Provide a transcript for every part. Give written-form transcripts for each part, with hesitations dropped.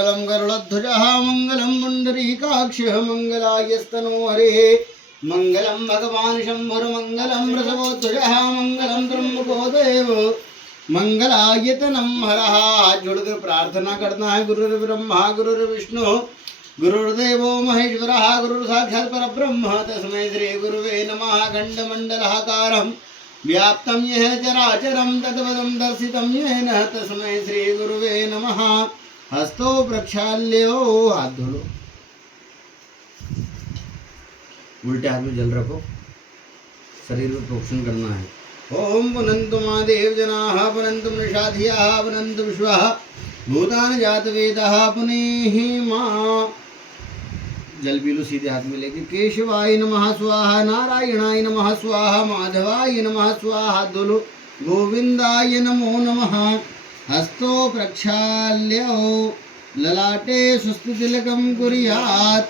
मंगलम गरुड़ध्वजः मंगलम पुंडरीकाक्षः मंगलायस्तनो हरेः मंगलम भगवान शंभुर्मंगलम वृषभोध्वजः मंगलम त्र्यंबको देवो मंगलायतनम हरः। हाथ जोड़कर प्रार्थना करना है। गुरुर्ब्रह्मा गुरुर्विष्णु गुरुर्देवो महेश्वरः गुरुर् साक्षात् परब्रह्म तस्मै श्री गुरुवे नमः। खण्डमण्डलाकारं व्याप्तं येन चराचरं तत्पदं दर्शितं येन तस्मै श्री गुरुवे नमः। हस्तो प्रक्षाल्यो, हाथ धो लो, उल्टे हाथ में जल रखो, शरीर में प्रोक्षण करना है। ओम पुनन्तु महादेव जनाः पुनन्तु मृषाधियाः पुनन्तु विश्वाः भूतानि जातवेदाः पुनेहि मां। जल पी लो सीधे हाथ में लेके। केशवाय नमः स्वाहा, नारायणाय नमः स्वाहा, माधवाय नमः स्वाहा। हाथ धो लो। गोविंदाय नमो नमः। हस्तो प्रक्षाल्य ललाटे सुस्थितिलकं कुर्यात्।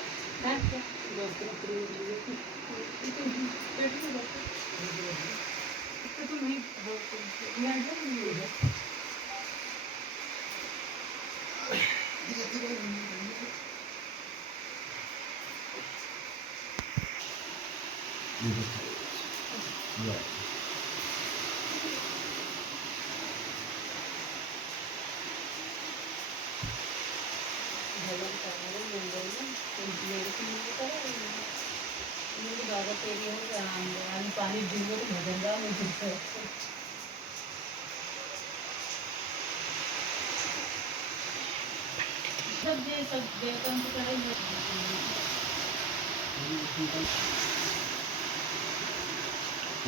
पानी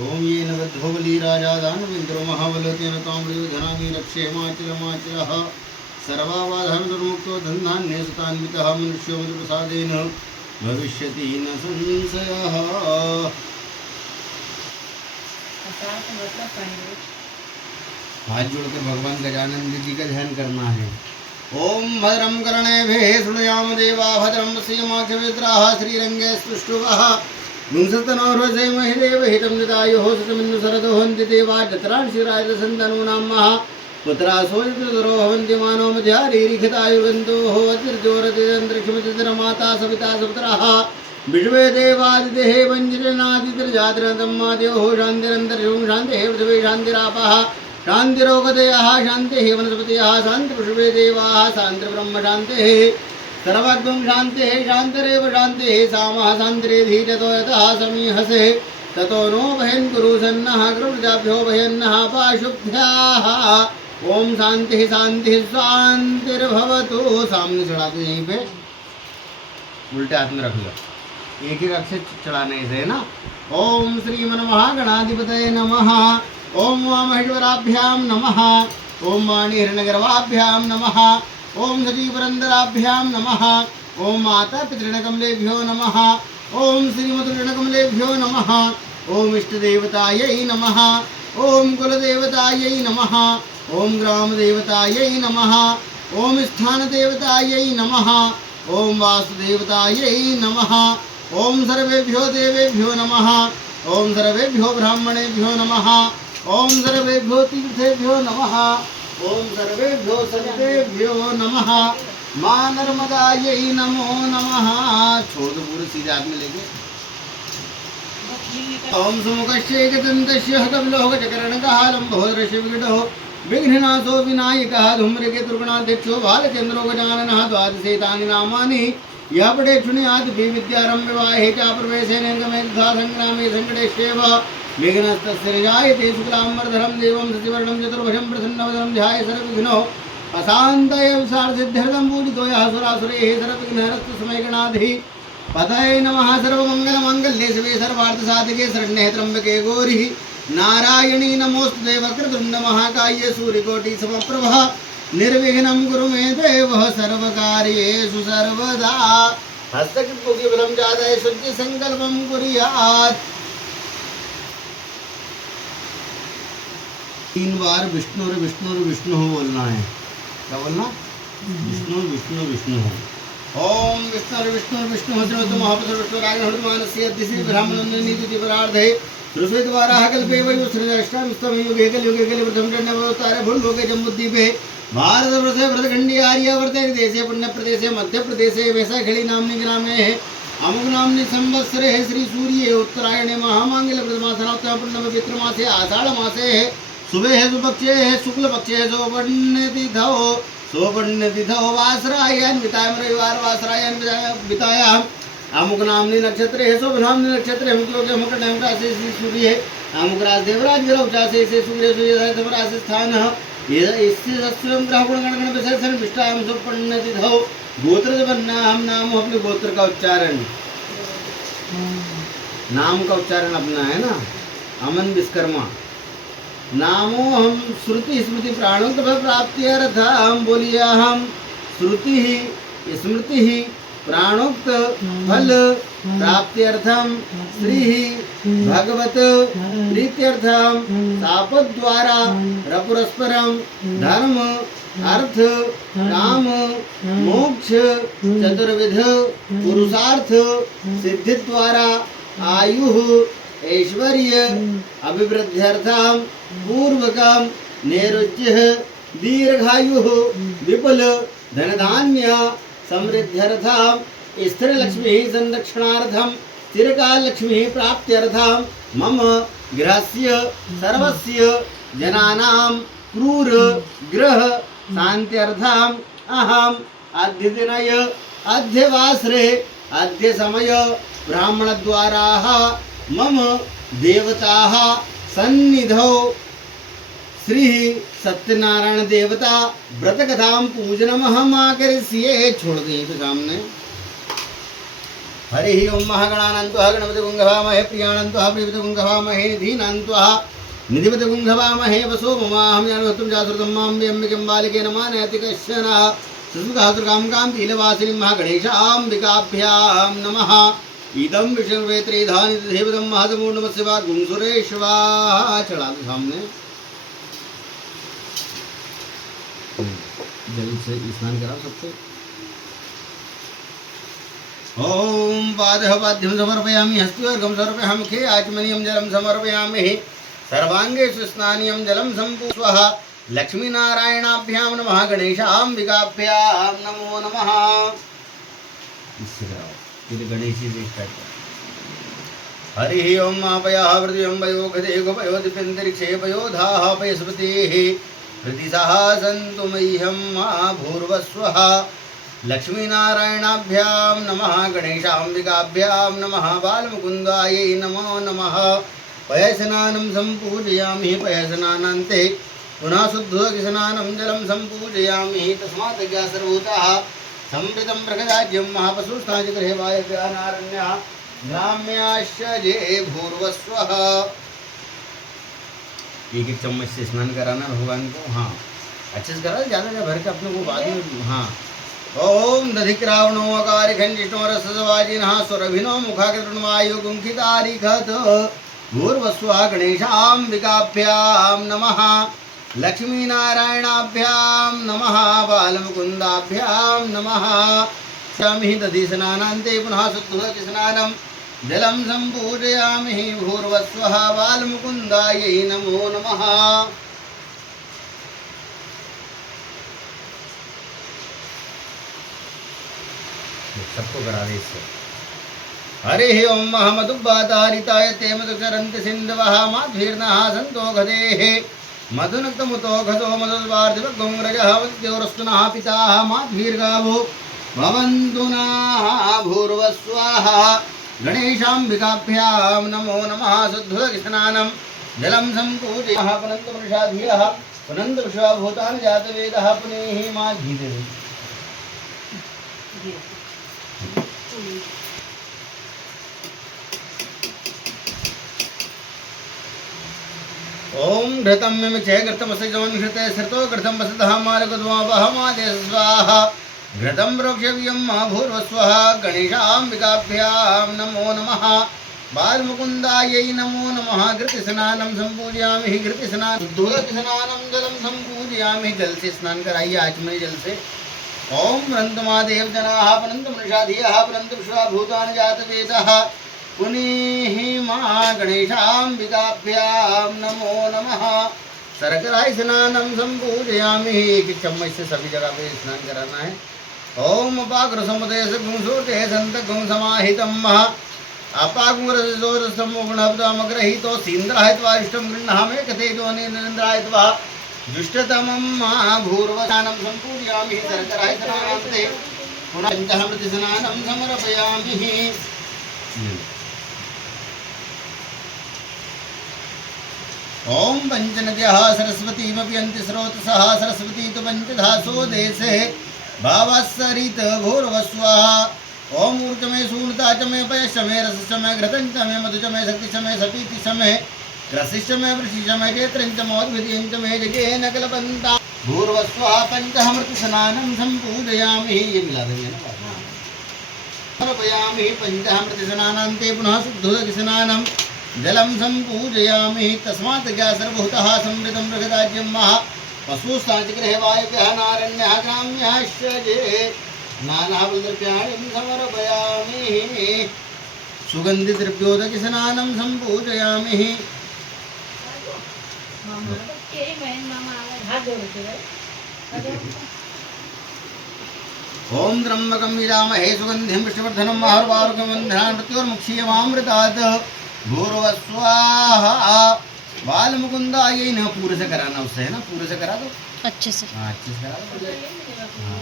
ओम ये नवद्धोबली राजा दानवेन्द्रो महाबलतेन ताम्रयो धनानि रक्षेमाचलमाचलः सर्वावाधान दुर्मुक्तो धन्धान्य सुतान्वितः मनुष्यो मधुप्रसादेन भविष्यति न संशयः। हाथ जोड़कर भगवान गजानन जी का ध्यान करना है। ओम भद्रं कर्णेभिः शृणुयाम देवा भद्रं पश्येमाक्षभित्राः श्रीरङ्गे स्तुष्टुवः विंशतनोर्वसे महिदेव हितं नितायुः सतमिन्दु शरदो हन्ति देवा जत्रान् शिराय सन्तनूनां महा पुत्रासो यतुदरो भवन्ति मानो मध्यारीरिखतायुर्गन्तोः वज्रजोरतिरन्तरिक्षमितिरमाता सविता सपुत्राः विश्वे देवादिदेः वञ्जनादितिर्जातिरन्तम्माद्योः शान्तिरन्तरिक्षं शान्तिः पृथिवी शान्तिरापः शान्तिरोगदयः शान्तिः वनस्पतयः शान्तिपृथिवी देवाः शान्तिर्ब्रह्म शान्तिः सर्वज्ञं शान्तिः शान्तिरेव शान्तिः सामः शान्तिरेधीरतो यतः समीहसे ततो नो भयन् कुरु सन्नः कृप्रजाभ्यो भयन्नः पाशुभ्याः। ओम शांति शांति शांतिर्भवतु। सामने चढ़ा दो, यहीं पे उल्टे हाथ में रख लो, एक एक अक्षर चढ़ाने से है ना। ओम श्रीमन्महागणाधिपतये नमः। ओम वामहेश्वराभ्यां नमः। ओम वाणी हिरण्यगर्भाभ्यां नमः। ओम सजीवरंदराभ्यां नमः। ओम माता पितृणकमलेभ्यो नमः। ओम श्रीमद्रणकमलेभ्यो नमः। ओम इष्टदेवतायै नमः। ओम कुलदेवतायै नमः। ओम ग्राम देवतायै नमः। ओम स्थान देवतायै नमः। ओम वासुदेवतायै नमः। ओम सर्वेभ्यो देवेभ्यो नमः। ओम सर्वेभ्यो ब्राह्मणेभ्यो नमः। ओम सर्वेभ्यो तीर्थेभ्यो नमः। ओम सर्वेभ्यो संतेभ्यो नमः। मां नर्मदायै नमो नमः। छोड़ दो पूरे सीधे हाथ में लेके। ओम सुमुखस्य एकदन्तस्य कपिलोकचकर्णकः लम्बोदरस्य विकटो विघ्ननाशो विनायकः धूम्रकेतुर्गणाध्यक्षो बालचन्द्रो गजाननः द्वादशेतानि नामानि यः पठेत् शृणुयात् विद्यारम्भे विवाहे च प्रवेशे निर्गमे तथा सङ्ग्रामे सङ्कटेष्वेव विघ्नस्तस्य निजायते। शुक्लाम्बरधरं देवं शशिवर्णं चतुर्भुजं प्रसन्नवदनं ध्यायेत् सर्वविघ्नौ अशान्तये विशारदसिद्ध्यर्थं पूजितो यः सुरासुरैः सर्वविघ्नहरस्तु तस्मै गणाधिः पतये नमः। सर्वमङ्गलमाङ्गल्ये शिवे सर्वार्थसाधके शरण्ये त्र्यम्बके गौरी नारायणी नमोस्तुते वक्रतुण्ड महाकाये सूर्यकोटिसमप्रभः निर्विघ्नं कुरु मे देव सर्वकार्येषु सर्वदा। हस्तकृतबलं जातये शुद्धि संकल्पं कुर्यात्। 3 बार विष्णु विष्णु विष्णु बोलना है। क्या बोलना? विष्णु विष्णु विष्णु। ओम विष्णु विष्णु विष्णु श्रीमद् महापुरुष विष्णुराज हनुमानस्य दिशि ब्राह्मणं नीति परार्धे ऋषिद्वारा कल्पे वै श्रीष्टामिस्तम युगे कलयुगे कलिवृद्धं जन्मवतारे भूलोके जम्बुद्वीपे भारतवर्षे व्रतखंडी आर्यावर्ते देशे पुण्यप्रदेशे मध्यप्रदेशे वैशाखी नाम्नि ग्रामे अमुक नाम्नि संवत्सरे श्री सूर्ये उत्तरायणे महामांगल्यप्रदमासनात्तम पूर्णपवित्रमासे आषाढ़मासे शुभे सुपक्षे शुक्लपक्षे सोपण्यतिथौ वासरायन वितायम रविवार वासरायन वितायाम अमुक नाम्नि नक्षत्रे शुभ नाम्नि नक्षत्रे अमुक मुकुट राशि श्री सूर्य अमुक राज देवराज ग्रह से सूर्य सूर्य राशि स्थान इससे सस्वम ग्रह गुण गण विशेषण विष्टाम सुपण्यतिथौ गोत्र बनना हम नाम अपने गोत्र का उच्चारण नाम का उच्चारण अपना है ना अमन विश्वकर्मा नामो हम श्रुति स्मृति प्राणों प्राप्ति अर्थ हम बोलिए हम श्रुति ही स्मृति ही प्राणोक्त फल प्राप्त्यर्थम श्री भगवत प्रीत्यर्थम तापद द्वारा रपुरस्परम धर्म अर्थ काम मोक्ष चतुर्विध पुरुषार्थ सिद्धि द्वारा आयु ऐश्वर्य अभिवृद्ध्यर्थम पूर्वकम नैरुच्य दीर्घायु विपुल धनधान्य समृद्ध्यर्थम स्थिर लक्ष्मी संरक्षणार्थम चिरकाल लक्ष्मी प्राप्त्यर्थम मम गृहस्य सर्वस्य जनानां क्रूर ग्रह शांत्यर्थम अहम अद्य दिनय अद्य वासरे अद्य समय ब्राह्मण द्वारा मम देवताः सन्निधौ श्री सत्यनारायण देवता व्रत कथाम पूजनम हम आकरिष्ये छोड़ दें तो सामने हरि ओम महागणानंत्वा गणपति गुंगवामहे प्रियाणंत्वा प्रियपति गुंगवामहे निधीनान्त्वा निधिपति गुंगवामहे वसो ममाहं जानवत्तम जासृतं मां व्यम्बिकं बालिके नमः नयति कश्चन सुसुखासुरकां कां कीलवासिनीं महागणेशाम्बिकाभ्यां नमः इदं विष्णुवेत्रेधानि देवदं महदमूर्णमस्यवा गुंसुरेश्वा चढ़ा दो सामने जल से स्नान करा सबसे ओम पादः पाद्यं समर्पयामि हस्तिवर्गं समर्पयामि मुखे आचमनीयं जलं समर्पयामि सर्वांगे स्नानीयं जलं संपूष्वः लक्ष्मीनारायणाभ्यां नमः गणेशाम्बिकाभ्यां नमो नमः फिर गणेश जी से स्टार्ट कर हरि ओम महापयाः वृद्धिं वयो गदे गोपयो दिप्यन्तरिक्षे पयोधाः पयस्पतिः प्रतिसः सन्तु मह्यं भूर्वस्वः लक्ष्मीनारायणाभ्यां नमः गणेशाम्बिकाभ्यां नमः बालमुकुन्दायै नमो नमः पयस्नानं सम्पूजयामि पयस्नानान्ते पुनः शुद्धोदकस्नानं जलं सम्पूजयामि तस्मात् सर्वभूताः संवृतं मृगराज्यं महापशुस्थानगृहे वायव्यानारण्यः ग्राम्याश्च ये भूर्वस्वः एक एक चम्मच से स्नान कराना भगवान को हाँ अच्छे से करा ज़्यादा भर के अपने को बाद में हाँ ओम दधिक्रावणो अकारि खंडिष्णो रसवाजिनः सुरभिनो मुखाकृतवायु गुंखितारिखत भूर्वस्वः गणेशाम्बिकाभ्यां नमः लक्ष्मीनारायणाभ्यां नमः बालमुकुन्दाभ्यां नमः स्यामि दधिस्नानान्ते पुनः शुद्धोदकस्नानं जलं सम्पूजयामि भूर्वस्वः बालमुकुन्दायै नमो नमः सबको करा दे इससे हरि ओम महमदुब्बातारिताय ते मधुचरन्ति सिन्धवः माध्वीर्नः सन्तो गदेः मधुनक्तमुतो घतो मधुद्वार्धिवग्गं रजः वद्योरस्तुनः पिताः माध्वीर्गावो भवन्तु नः भूर्वस्वः गणेशाम्बिकाभ्यां नमो नमः शुद्धोदकस्नानं जलं सम्पूजयामः पुनन्तपुरुषाधियः पुनन्तविश्वभूतानि जातवेदः पुनेहि माध्वीदेव ओम घृतं मिमचे घृतमस्य जवन्घृते श्रुतो घृतं वसतः मालकुद्वावहमादे स्वाहा घृतं प्रोक्ष्यव्यं भूर्वस्वः गणेशाम्बिकाभ्यां नमो नमः बालमुकुन्दायै नमो नमः घृतस्नानं सम्पूजयामि घृतस्नानं दूधस्नानं जलं सम्पूजयामि जल से स्नान कराइए आचमनी जल से ओम वृन्दमादेव जनाः पुनन्तमनुषाधियः पुनन्तविश्वभूतानि जातवेदः पुनीहि मा गणेशाम्बिकाभ्यां नमो नमः शर्कराय स्नानम संपूजयामि। एक चम्मच से सभी जगह पे स्नान कराना है। ओम अपाग्र समुदय गुंसोते संत गुं समाहितम महा अपाग्र गुणब्दमग्रहीतो सीन्द्रायत्वा इष्टं गृह्णामि कथेतो निन्द्रायत्वा दुष्टतमं भूर्वदानं संपूजयामि। शर्कराय स्नानान्ते पुनः पञ्चामृत स्नानं समर्पयामि। ओम पंचनद्यः सरस्वतीमपि अन्ति स्रोतसः सरस्वती तु पंचधासो देशे भावस्सरित भूर्वस्वः। ओम ऊर्ज में शून्यता च में पयश्च में रसश्च में घृतं च में मधु च में शक्ति च में सपीति च में कृषिश्च में वृषि च में चैत्रं च मोद्भिदिं च में जगेन कल्पन्ता भूर्वस्वः। पंचामृत स्नानं संपूजयामि। ये मिला देंगे ना समर्पयामि। पंचामृत स्नानान्ते पुनः शुद्धोदक स्नानं जलं संपूजयामि। तस्मात् सर्वभूतः समृतं मृगदाज्यं महा पशुस्ताचिगृहे वायुभ्यः नारण्यः ग्राम्यश्च नानाबलद्रव्याणि समर्पयामि। सुगन्धिद्रव्योदक स्नानं संपूजयामि। ओम त्र्यंबकं यजामहे सुगन्धिं पुष्टिवर्धनं महर्वारुकमन्धनान् मृत्योर्मुक्षीयमामृतात् भूर्वस्वाहा। बाल मुकुंदाय न पूरे से कराना, उससे है ना, पूरे से करा दो अच्छे से। हाँ अच्छे से करा दो। हाँ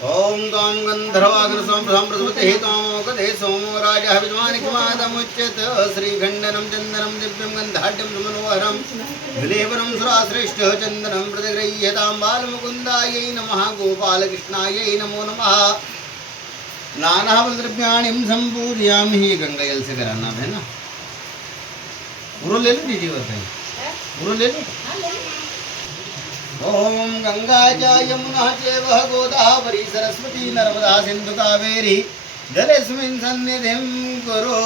ओम त्वां गंधर्वाग्रसं प्रसमृतवते त्वां कदे सोमो राजः विद्वानिकमादमुच्यत। श्रीखण्डनं चन्दनं दिव्यं गन्धाढ्यं सुमनोहरं विलेपनं सुराश्रेष्ठ चन्दनं प्रतिगृह्यतां। बालमुकुन्दायै नमः गोपालकृष्णायै नमो नमः। नानाबलद्रव्याणि संपूजयामि। गंगा जल से कराना है ना। पूरा ले लो दीजिए, बताइए पूरा ले लो। ओम गंगा च यमुना चैव गोदावरी सरस्वती नर्मदा सिंधु कावेरी जलेस्मिन् सन्निधिं कुरु।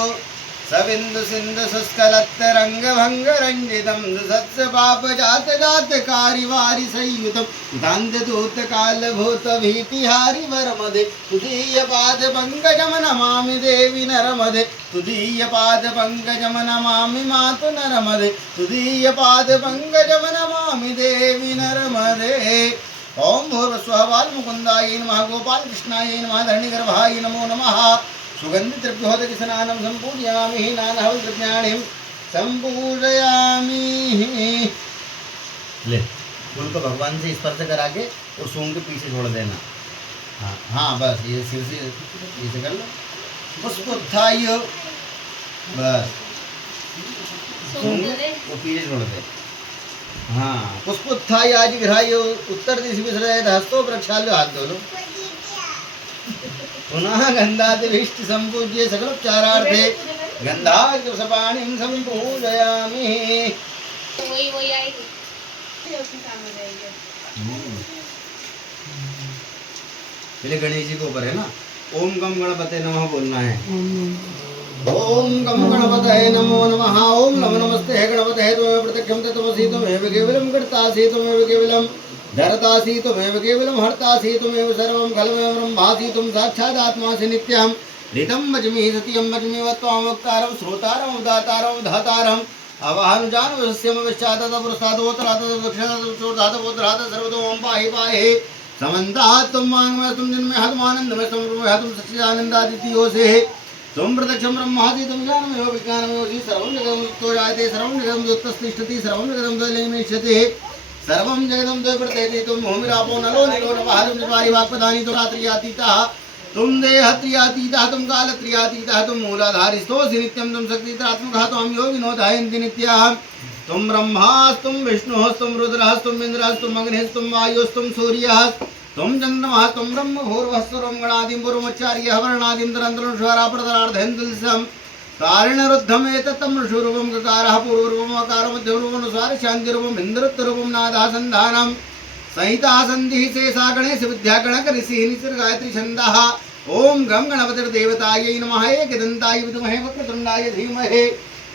सबिंदु सिंधु शुष्कलत्तरंगभंग रंजितं दुसत्स पाप जात जात कारिवारि संयुतं दान्धदूत काल भूत भीतिहारि वरमदे तुदीय पाद पंकजम नमामि देवी नरमदे। तुदीय पाद पंकजम नमामि मातु नरमदे। तुदीय पाद पंकजम नमामि देवी नरमदे। ओम भूर्भुवस्वः बालमुकुन्दाय नमः गोपालकृष्णाय नमः धरणीगर्भाय नमो नमः। सुगन्धिद्रव्योदक स्नानं संपूजयामि। नानाबलद्रव्याणि संपूजयामि। ले फूल को भगवान से स्पर्श करा के और सूंघ के पीछे छोड़ देना। हाँ हाँ बस ये सिर से ऐसे कर लो। पुष्प उत्थाय बस सूंघ वो पीछे छोड़ दे। हाँ पुष्प उत्थाय आज ग्रहाय उत्तर दिशि विसर्जयेत् हस्तो प्रक्षाल्य हाथ धो लो। पुनः गंधादिभिष्ट संपूज्य सकलोपचारार्थे गंधाग्रसपाणिं संपूजयामि। वही आएगी। पहले गणेश जी के ऊपर है ना। ओम गम गणपते नमः बोलना है। ओम गम गणपतये नमो नमः। ओम नमो नमस्ते गणपतये त्वमेव प्रत्यक्षं तत्त्वमसि त्वमेव केवलं कर्तासि त्वमेव केवलं धर्तासि त्वमेव केवलं हर्तासि त्वमेव सर्वं खलमेव ब्रह्मासि त्वं साक्षादात्मासि नित्यं ऋतं वच्मि सत्यं वच्मि त्वामवक्तारं श्रोतारं उदातारं धातारं आवाहनुजानवश्यं विश्चातपुरस्तादोत्तरात् दक्षिणात् सर्वतो ओम पाहि पाहि समन्तात् त्वं मानवस्त्वं जन्मे हतमानन्दमय समरूपे हतं सच्चिदानन्दादित्योऽसि त्वं प्रत्यक्षं ब्रह्मासि त्वं ज्ञानमेव विज्ञानमेवसि सर्वं जगतं युक्तो जायते सर्वं जगतं युक्तस्तिष्ठति सर्वं जगतं तद्लीनमिष्यति सर्वं जगतं द्वै प्रत्येति तुम भूमिरापो नलो निलो नभः तुम चत्वारि वाक्पदानि तुम रात्रियातीतः तुम देहत्रियातीतः तुम कालत्रियातीतः तुम मूलाधारिस्तोऽसि नित्यं तुम शक्तित्रात्मकः त्वां योगिनो ध्यायन्ति नित्यः। तुम ब्रह्मास्तुम विष्णुस्तुम रुद्रस्तुम इन्द्रस्तुम अग्निस्तुम वायुस्तुम सूर्यः तुम चन्द्रमः तुम ब्रह्म भूर्भुवस्सुरं गणादिं पूर्वमुच्चार्य वर्णादिं तरन्तरं स्वरापरतरार्धेन्दुल्सं कारणरुद्धमेतत्तं ऋषुरूपं ककारः पूर्वरूपम् अकारं मध्यरूपमनुस्वार शान्तिरूपम् इन्द्रत्वरूपं नादासन्धानं संहिता सन्धिः शेषा गणेश विद्या गणकऋषिः निसर्गायत्री छन्दः। ओम गं गणपतिर्देवतायै नमः। एकदन्ताय विद्महे वक्रतुण्डाय धीमहि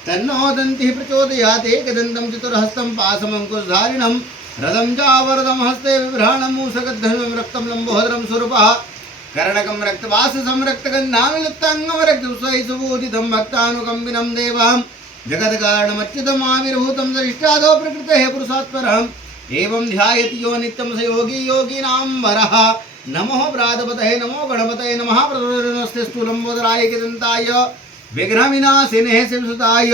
तन्नो दन्तिः प्रचोदयात्। एकदन्तं चतुर्हस्तं पाशमङ्कुशधारिणं रथं चावरदं हस्ते बिभ्राणं मूषकध्वजं रक्तं लम्बोदरं स्वरूपः कर्णकं रक्तवाससं रक्तगन्धाविलुप्ताङ्गं रक्तस्वैसुबोधितं भक्तानुकम्बिनं देवां जगत्कारणमच्युतमाविर्भूतं सरिष्टादो प्रकृतेः पुरुषात्परम् एवं ध्यायति यो नित्यं स योगी योगीनां वरः नमो प्रातपतये नमो गणपतये नमः प्रतोदनस्ते स्थूलम्बोदराय कृदन्ताय विघ्नविनाशिने शिवसुताय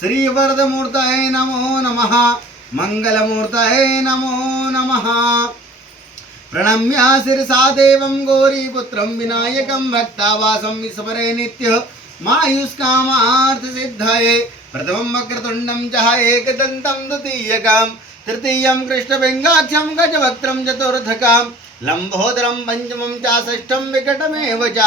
श्रीवरदमूर्तये नमो नमः मंगलमूर्तये नमो नमः प्रणम्य शिरसा देवं गौरीपुत्रं विनायकं भक्तावासं विस्मरे नित्य मायुष्कामार्थसिद्धये प्रथमं वक्रतुण्डं च एकदन्तं द्वितीयकं तृतीयं कृष्णपिङ्गाक्षं गजवक्त्रं चतुर्थकं लम्बोदरं पञ्चमं च षष्ठं विकटमेव च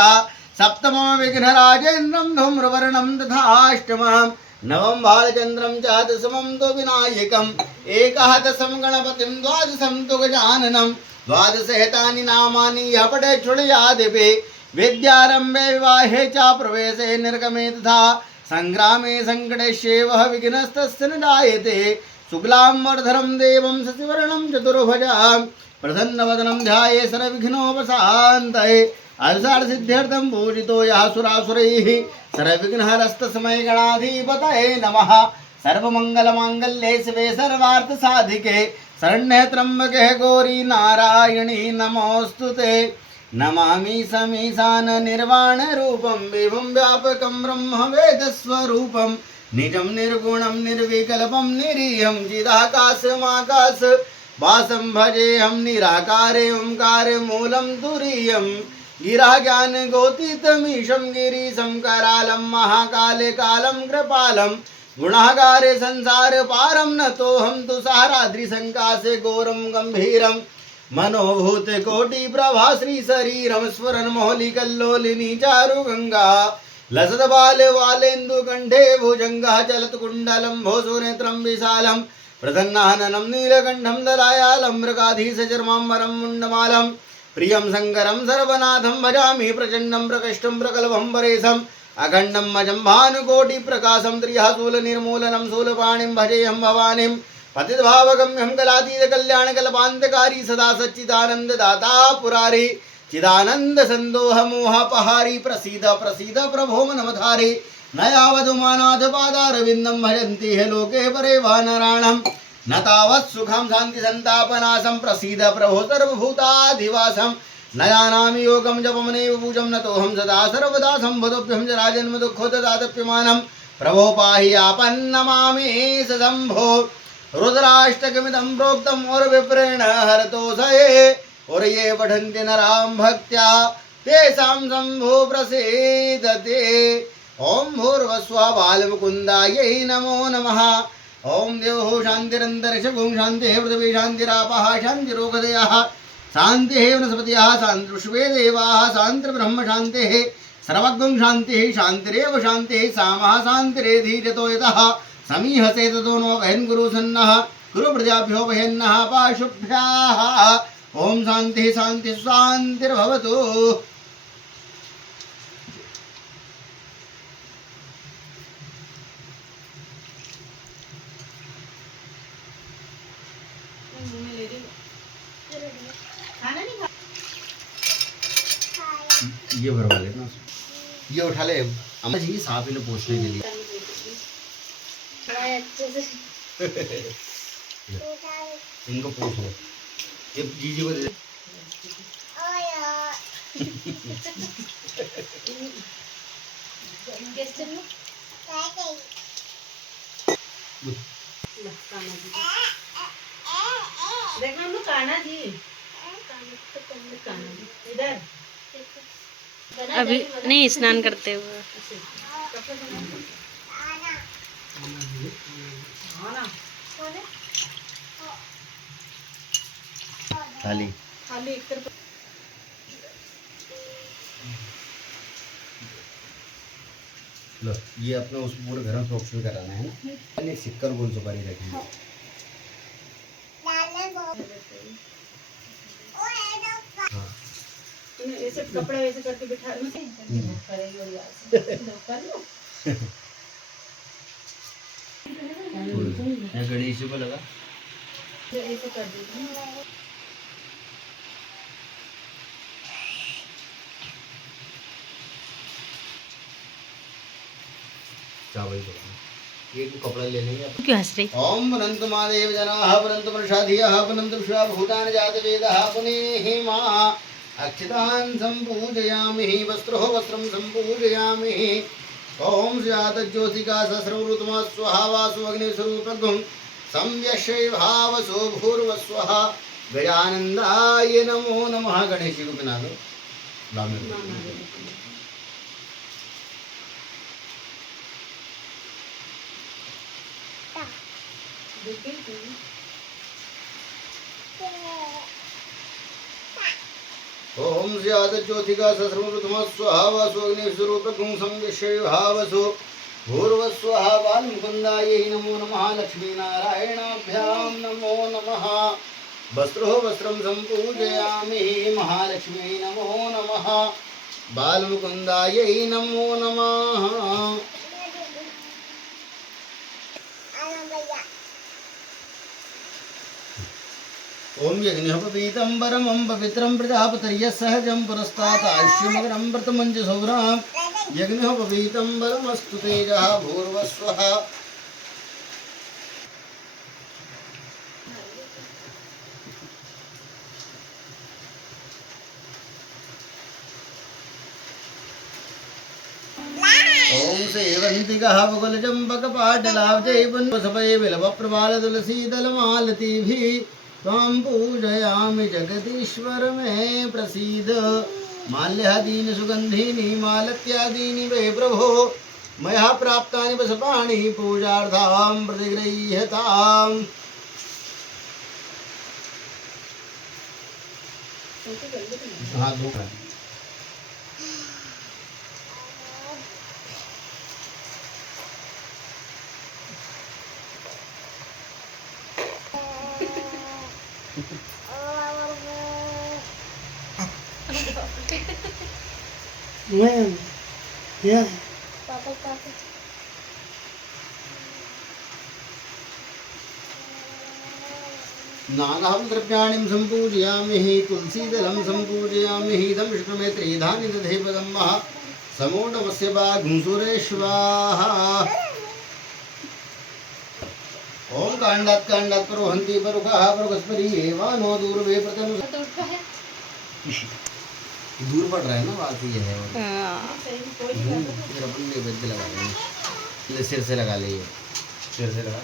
सप्तमं विघ्नराजेन्द्रं धूम्रवर्णं तथाष्टमं नवम बालचंद्रम च दशमं तु विनायकम् एकादशं गणपतिं द्वादशं तु गजाननं द्वादशेतानि नामानि यः पठेत् शृणुयादिपि विद्यारम्भे विवाहे च प्रवेशे निर्गमे तथा संग्रामे सङ्कटेष्वेव विघ्नस्तस्य न जायते शुक्लाम्बरधरं देवं शशिवर्णं चतुर्भुजं प्रसन्नवदनं ध्याये सर्वविघ्नोपशान्तये अविसारसिद्ध्यर्थं पूजितो यः सुरासुरैः सर्वविघ्नहरस्तस्मै गणाधिपतये नमः सर्वमङ्गलमाङ्गल्ये शिवे सर्वार्थसाधिके शरण्ये त्र्यम्बके गौरी नारायणी नमोऽस्तुते नमामि समीशान निर्वाणरूपं विभुं व्यापकं ब्रह्मवेदस्वरूपं निजं निर्गुणं निर्विकल्पं निरीहं चिदाकाशमाकाश वासं भजेऽहं निराकारे ओंकारे मूलं तुरीयम् गिरा ज्ञान गोतीतमीशं गिरीशं करालं महाकाले कालं कृपालं गुणागारे संसार पारं नतोऽहं तुषाराद्रिसङ्काशे घोरं गम्भीरं मनोभूत कोटि प्रभा श्री शरीरं स्फुरन् मौलिकल्लोलिनी चारुगंगा लसत बाल वालेन्दु कंठे भुजंगा चलत कुंडलं भोसुनेत्रं विशालं प्रसन्नाननं नीलकण्ठं दलायालं मृगाधीश चर्माम्बरं मुण्डमालं प्रियं शङ्करं सर्वनाथं भजामि प्रचण्डं प्रकृष्टं प्रकल्भं परेशम् अखण्डं अजं भानुकोटिप्रकाशं त्रिहासूलनिर्मूलनं शूलपाणिं भजेऽहं भवानीं पतितभावगम्यं कलातीतकल्याणकल्पान्तकारी सदा सच्चिदानन्ददाता पुरारी चिदानन्दसन्दोहमोहपहारी प्रसीद प्रसीद प्रभो मनमधारी न यावदुमानाथपादारविन्दं भजन्ति हि लोके परे वानराणां न तावत् सुखं शान्तिसन्तापनाशं प्रसीद प्रभो सर्वभूताधिवासं न जानामि योगं जपमनेव पूजं नतोऽहं सदा सर्वदा सम्भुतोऽभ्यं जराजन्म दुःखोददातप्यमानं प्रभो पाहि आपन्नमामि शम्भो रुद्राष्टकमिदं प्रोक्तम् और विप्रेण हरतोषये और ये पठन्ति नरां भक्त्या तेषां शम्भो प्रसीदते ओम भूर्भुवस्सुवः बालमुकुन्दायै नमो नमः ओम देवो शान्तिरन्तरिक्षं शान्तिः पृथिवी शान्तिरापः शान्तिरोगदयः शान्तिः वनस्पतयः शान्तिर्विश्वे देवाः शान्तिर्ब्रह्म शान्तिः सर्वगं शान्तिः शान्तिरेव शान्तिः सामः शान्तिरेधीरतो यतः समीहसे ततो नो वहन् गुरुसन्नः गुरु प्रजाभ्यो वहन्नः पाशुभ्याः ओम शान्तिः शान्तिः शान्तिर्भवतु। ये भरवा लेना, ये उठा ले अम्मा जी साफ इन्हें पोछने के लिए। इनको पोछ लो, ये जीजी को दे। देखना हम लोग कान्हा जी इधर अभी नहीं स्नान करते हुए खाली खाली एक तरफ लो, ये अपने उस पूरे घर में प्रोक्शन कराना है ना। एक सिक्कर गोल सुपारी रखेंगे। हाँ। ऐसे कपड़ा ऐसे करके बिठा लो। गणेश को लगा तो ऐसे कर दीजिए ना। चावल एक कपड़ा ले लेंगे। क्यों हंस रही? ओम अनंत महादेव जनाः अनंत प्रसादियः अनंत विश्वा भूतानि जात वेदः पुनेहि मा अक्षतान् संपूजयामि वस्त्रो वस्त्रं संपूजयामि। ओम स्यात् ज्योतिका सहस्रवृतमा स्वाहा वासु अग्निस्वरूपगुं संयशे भावसो भूर्वस्वः गजानन्दाय नमो नमः। गणेश जी को बना दो लामे ओम स्यात् ज्योतिका सहस्रवृतमा स्वाहा वासु अग्निस्वरूपगुं संयशे भावसो भूर्वस्वः बालमुकुन्दायै नमो नमः। लक्ष्मीनारायणाभ्यां नमो नमः। वस्त्रो वस्त्रं संपूजयामि महालक्ष्मी नमो नमः। बालमुकुन्दायै नमो नमः। ओम यज्ञोपवीतंबरमं पवित्रं प्रजापतयः सहजं पुरस्तात् आयुष्यमग्रं व्रतमञ्जसौरां यज्ञोपवीतंबरमस्तु तेजः भूर्वस्वः। ओम सेवन्तिकः बकुलचम्पकपाटलाब्जैवन्वसपये बिल्वप्रवालतुलसीदलमालतीभिः त्वां पूजयामि जगदीश्वर मे प्रसीद। माल्यादीनि सुगन्धीनि मालत्यादीनि वे प्रभो मया प्राप्तानि वसपाणि पूजार्थां प्रतिगृह्यताम्। हाँ धूप है। क्या नानाहं द्रव्याणि सम्पूजयामि तुलसीदलं सम्पूजयामि इदं विष्णुमेत्रीधानि दधे पदं महा समूढमस्य वाघुंसुरेश्वाहा। ओम कांडात् कांडात् परोहन्ति परुखाः परुखस्परी एवानो दूरवे प्रतनु। दूर पड़ रहा है ना बात ये है। फिर अपन ले बद्दे लगा लेंगे, सिर से लगा ले, सिर से लगा।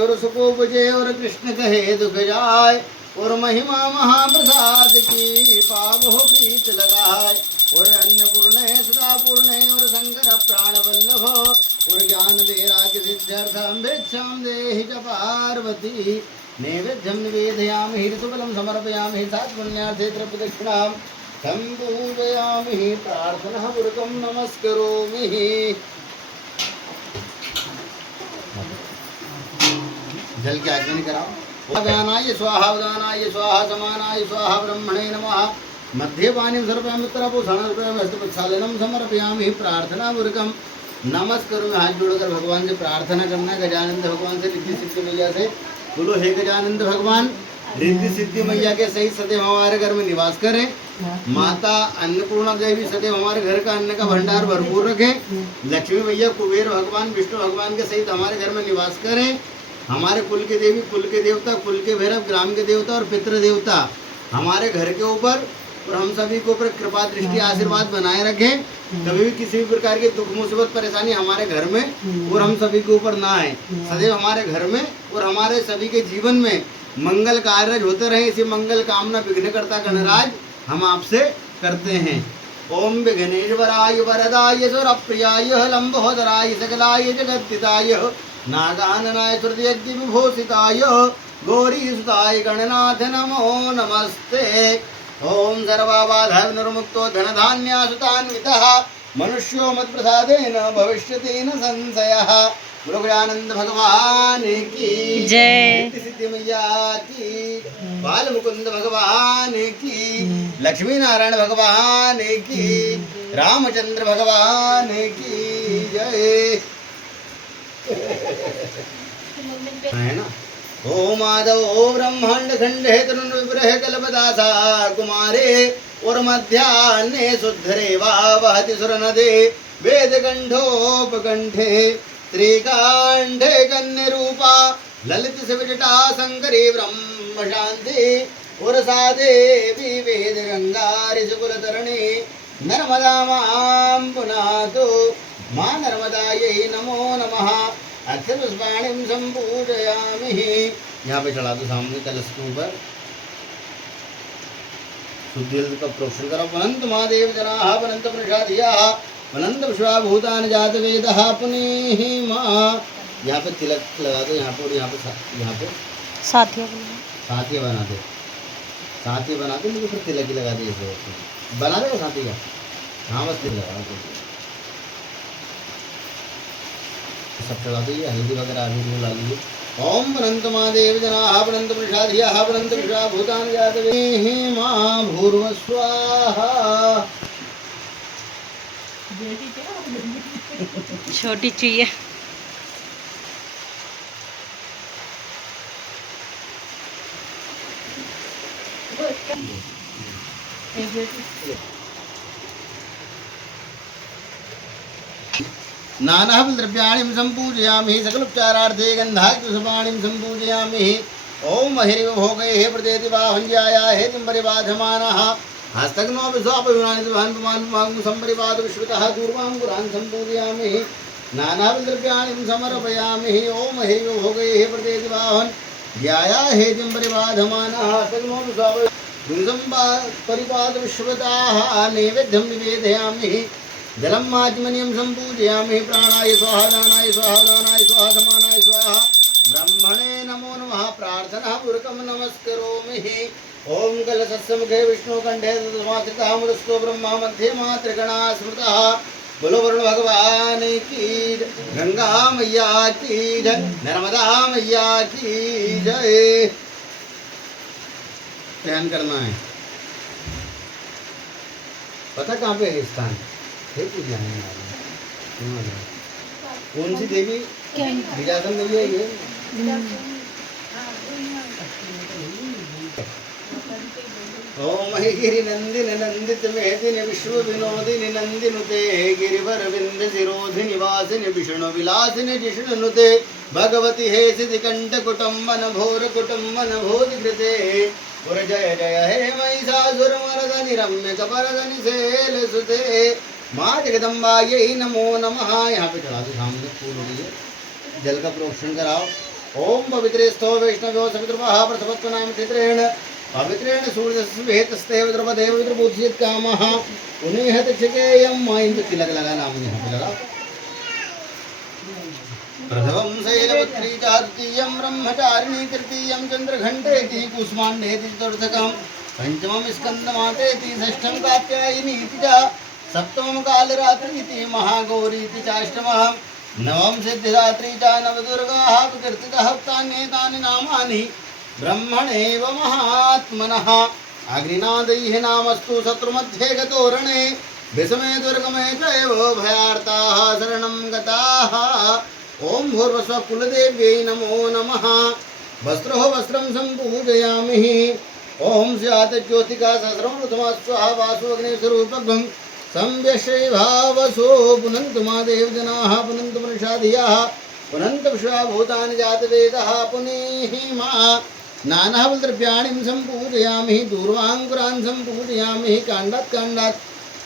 और सुको बजे और कृष्ण कहे दुख जाय और महिमा महाप्रसाद की पावो प्रीत लगाए और अन्नपूर्ण सदा पूर्ण और शंकर प्राण वल्लभ और ज्ञान वैराग्य सिद्ध्यर्थम भिक्षां देहि च पार्वती। नैवेद्यं निवेदयामि ऋतुबलं समर्पयामि सात्पुण्यार्थे द्रव्यदक्षिणां सम्पूजयामि प्रार्थना पूर्वकं नमस्करोमि। जल के आगमन कराओ। उदानाय स्वाहा उदानाय स्वाहा समानाय स्वाहा ब्रह्मणे नमः। मध्ये पानीं समर्पयामि उत्तराभूषणं समर्पयामि हस्तप्रक्षालनं समर्पयामि प्रार्थना पूर्वकं नमस्करोमि। हाथ जोड़कर भगवान से प्रार्थना करना। गजानंद भगवान से रिद्धि सिद्धि मैया से बोलो, हे गजानंद भगवान रिद्धि सिद्धि मैया के सहित सदैव हमारे घर में निवास करें। माता अन्नपूर्णा देवी सदैव हमारे घर का अन्न का भंडार भरपूर रखें। लक्ष्मी मैया कुबेर भगवान विष्णु भगवान के सहित हमारे घर में निवास करें। हमारे कुल के देवी कुल के देवता कुल के भैरव ग्राम के देवता और पितृ देवता हमारे घर के ऊपर और हम सभी के ऊपर कृपा दृष्टि आशीर्वाद बनाए रखें। कभी भी किसी भी प्रकार की दुख मुसीबत परेशानी हमारे घर में और हम सभी के ऊपर ना आए। सदैव हमारे घर में और हमारे सभी के जीवन में मंगल कार्य होते रहे। इसी मंगल कामना विघ्नकर्ता गणराज हम आपसे करते हैं। ओम विघ्नेश्वराय वरदाय सुरप्रियाय लंबोदराय सकलाय जगद्दिताय नागाननाय श्रुतियज्ञ विभूषिताय गौरीसुताय गणनाथ नमो नमस्ते। ओम सर्वबाधा विनिर्मुक्तो धनधान्यासुतान्वितः मनुष्यो मत्प्रसादेन भविष्यति न संशयः। मुरुगयानंद भगवान की जय। रिद्धि सिद्धि मैया की, बाल मुकुंद भगवान की, लक्ष्मी नारायण भगवान की, रामचंद्र भगवान की जय। है ना। ओ माधव ओ ब्रह्मांड खंडे तरुण विग्रह कल्पदासा कुमारे और मध्याह्ने शुद्धरेवा वहति सुरनदे वेद कंठोपकंठे श्रीकांठे कन्यरूपा ललित शिवजटा शंकरी ब्रह्म शांति और देवी वेद गंगा ऋषिकुल तरणी नर्मदा मां पुनातु मां नर्मदायै नमो नमः। अक्षरपुष्पाणिं संपूजयामि। यहाँ पे चढ़ा दो सामने कलश के ऊपर शुद्धि जल का प्रोक्षण करो। अनंत महादेव जनाः अनंत प्रसादियाः अनंत विश्वाभूतानि जात वेदः पुनीः मां। यहाँ पे तिलक लगा दो, यहाँ पे और यहाँ पे साथिया साथी बना दे, साथी बना दे, मुझे फिर तिलक ही लगा दे। इसे बना देगा साथी का, हाँ बस तिलक लगा दो। सब चढ़ा दीजिए, हल्दी वगैरह अभी ला लीजिए। ओम अनंत महादेव जनाः अनंत प्रसादियाः अनंत विश्वाभूतानि जात वेदः मां भूर्भुवस्वाहा। छोटी चुईया। नानाद्रव्याणि संपूजयामि सकलोपचारार्थे गन्धाग्निपुष्पाणि संपूजयामि। ओम हरिव भोगैः प्रदेति वाहन्याय हेतिं परिबाधमानः हस्तग्नो विश्वापविमानित भान्पुमान् संपरिपाद विश्रुतः दूर्वाङ्कुरान् संपूजयामि। नानाद्रव्याणि समर्पयामि। ओम हरिव भोगैः प्रदेति वाहन्याय हेतिं परिबाधमानः हस्तग्नो विश्वापरिपाद विश्रुतः नैवेद्यं निवेदयामि। जलम आचमनीयम संपूजयामि। प्राणाय स्वाहा दानाय स्वाहा दानाय स्वाहा समानाय स्वाहा। ब्रह्मणे नमो नमः। प्रार्थना पूर्वकं नमस्करोमि। ओम कलशस्समुखे विष्णुकण्ठे समास्थितः मुरस्तो ब्रह्मा मध्ये मातृगणा स्मृतः। बोलो वरुण भगवान की, गंगा मैया की जय, नर्मदा मैया की जय। ध्यान करना है। पता कहाँ पे है स्थान? कौन सी देवी? विजासन देवी है ये। ओम गिरि नंदिनी नंदित मेदिनी विश्व विनोदिनी नंदिनुते गिरिवर विंद शिरोधिनी वासिनी विष्णु विलासिनी जिष्णुनुते भगवती हे सिद्धिकंठ कुटुंबन भोर कुटुंबन भोधिकृते और जय जय हे महिषासुरमर्दनि रम्य कपरदनि शैलसुते माँ जगदम्बायै नमो नमः। यहाँ पे चढ़ा दो सामने फूल हो गई। जल का प्रोक्षण कराओ। ओम पवित्रेस्थो वैष्णव्यो सवितृपः प्रसवत्वनाम चित्रेण पवित्रेण सूर्यस्वेतस्तेव द्रवदेव विद्रबुद्धियत् कामः उन्हें तक्षकेयं माइंद तिलक लगा नाम यहाँ पे लगा। प्रथमं शैलपुत्री च द्वितीयं ब्रह्मचारिणी तृतीयं चन्द्रघण्टेति कुष्माण्डेति चतुर्थकं पंचमं स्कन्दमातेति षष्ठं कात्यायनीति च सप्तमं कालरात्रीति महागौरीति चाष्टमः नवम सिद्धिदात्री च नवदुर्गाः प्रकीर्तितः तान्येतानि नामानि ब्रह्मणेव महात्मनः। अग्निनादैः नामस्तु शत्रुमध्ये गतोरणे विषमे दुर्गमे चैव भयार्ताः शरणं गताः। ओम भूर्भुवस्सुवः कुलदेव्यै नमो नमः। वस्त्रो वस्त्रं संपूजयामि। ओम स्यात् ज्योतिका सहस्रं प्रथमा स्वाहा वासु अग्निस्वरूपं संव्यश्रैभावसो पुनन्तु महादेव जनाः पुनन्तु प्रसादियाः पुनन्तु विश्वाभूतानि जातवेदः पुनीः मां। नानाद्रव्याणि संपूजयामि। दूर्वाङ्कुरान् संपूजयामि। काण्डात् काण्डात्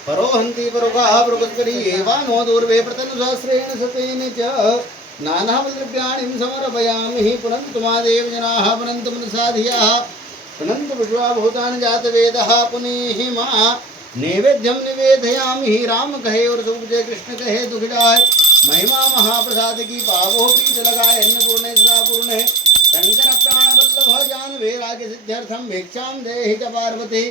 परोहन्ति परोगाः परोगस्करी एवानो दूर्वे प्रतनुसहस्रेण शतेन च नानाद्रव्याणि समर्पयामि। पुनन्तु महादेव जनाः पुनन्तु प्रसादियाः पुनन्तु विश्वाभूतानि जातवेदः पुनीः मां। नैवेद्यम निवेदयामि। राम कहे और सुबुजय कृष्ण कहे दुख जाय। महिमा महाप्रसाद की पावो प्रीत लगाए अन्नपूर्णे सदापूर्णे शंकर प्राण वल्लभ जान वैराग्य सिद्ध्यर्थम भिक्षां देहि च पार्वती।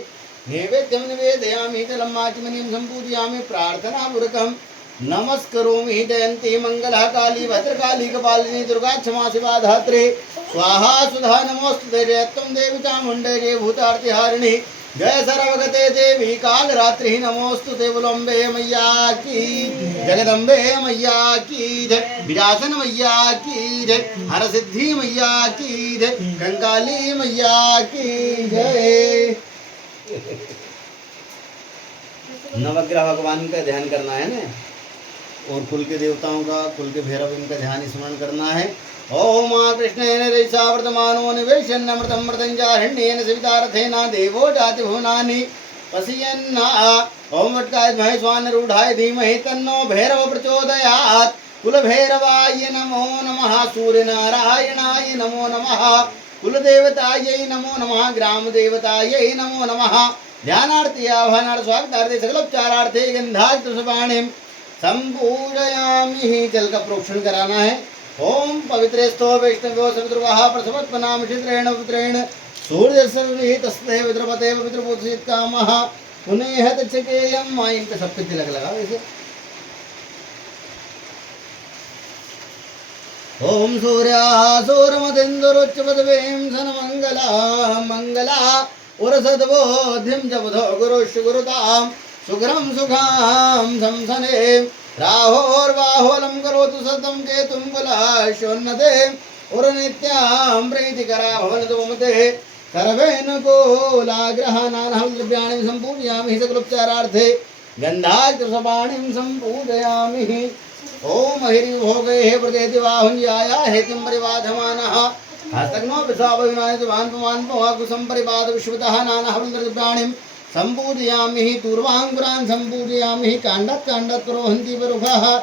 नैवेद्यम निवेदयामि। जलमाचमनीयं संपूजयामि। प्रार्थना पूर्वकं नमस्करोमि जयंती मंगला काली भद्रकाली कपालिनी दुर्गा क्षमा शिवा धात्री स्वाहा सुधा नमोस्तुते जयत्वं देवी चामुंडे जय भूतार्ति हारिणी जय सर्वगते देवी काल रात्रि नमोस्तुते बुलंबे मैया की जगदम्बे मैया की जय विरासन मैया की जय हर सिद्धि मैया की जय कंकाली मैया की जय। नवग्रह भगवान का ध्यान करना है ना, और कुल के देवताओं का, कुल के भैरव इनका ध्यान स्मरण करना है। ओम कृष्णेन रैसा वर्तमानो निवेशन्नमृतं मृतंजारण्येन सवितारथेन देवो जाति भुवनानि पश्यन्ना। ओम वट्काय महे स्वानरूढाय धीमहि तन्नो भैरव प्रचोदयात्। कुलभैरवाय नमो नमः, सूर्यनारायणाय नमो नमः, कुलदेवतायै नमो नमः, ग्रामदेवतायै नमो नमः। ध्यानार्थे आह्वानार्थे स्वागतार्थे सकलोपचारार्थे गंधाक्षपाणिं संपूजयामि। जल का प्रोक्षण कराना है। ओम पवित्रेस्तो वैष्णवो सवितृवाः प्रसवत्पनाम चित्रेण पुत्रेण सूर्यसर्वे तस्मै विद्रपते पवित्रभूतसित कामः पुनेह तच्छकेयं। माँ इनका सब कुछ तिलक लगा वैसे। ओम सूर्याः सूर्यमदिन्दुरुच्चपदवीं सन्मङ्गला मंगला उरसद्बोधिं च बुधो गुरुश्च गुरुतां सुग्रं सुखां संसने। राहोर्बाहोलं करोतु सततं केतुं कुलाशोन्नते उरनित्यां प्रीतिकरा भवन्तु मते। सर्वेऽनुकूलाग्रहाणां द्रव्याणि सम्पूजयामि सकलोपचारार्थे गन्धाक्षपाणिं सम्पूजयामि। ओम हरिभोगे प्रदेति बाहुन्याया हेतिं परिबाधमानः हस्तग्नो विसावविनाय वान्पवान् पवाकुसं परिबाध विश्वतः नानः द्रव्याणिं संपूजयामि। दूर्वांकुरान् संपूजयामि। काण्डात् काण्डात् पुरोहन्ति परुघः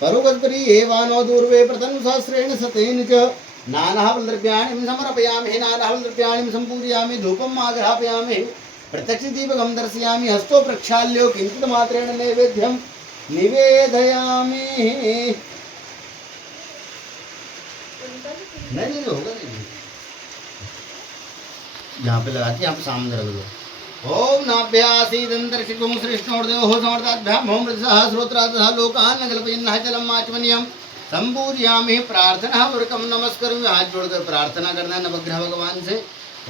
परुगत्परि एवानो दूर्वे प्रतनुसहस्रेण सतेन च नानः द्रव्याणिं समर्पयामि। नानः द्रव्याणिं संपूजयामि। धूपम् आग्रापयामि। प्रत्यक्षदीपकं दर्शयामि। हस्तो प्रक्षाल्यो किञ्चित् मात्रेण नैवेद्यं निवेदयामि। नहीं होगा नहीं, यहाँ पे लगाती, यहाँ पे सामने रख दो। ओम नाभ्यासीदंतर्षिकुं श्रेष्ठोर्देवो समर्थाभ्यां होमृतसः श्रोत्रादः लोकान् कल्पयन्नः जलम् आचमनीयं संपूजयामि। प्रार्थना पूर्वकं नमस्करोमि। हाथ जोड़कर प्रार्थना करना है नवग्रह भगवान से।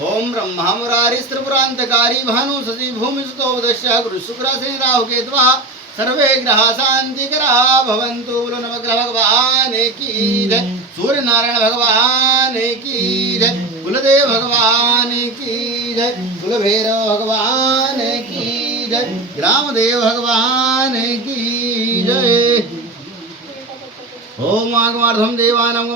ओम ब्रह्मा मुरारी त्रिपुरांतकारी भानु शशि भूमि सुतो दश्य गुरु शुक्र शनि राहु केतवः सर्वे ग्रह शांतिकरा भवन्तु। बोलो नवग्रह भगवान की जय। सूर्य नारायण भगवान की जय। कुलदेव भगवान की जय। कुलभैरव भगवान की जय। ग्रामदेव भगवान की जय। ओम आगमार्थम देवानां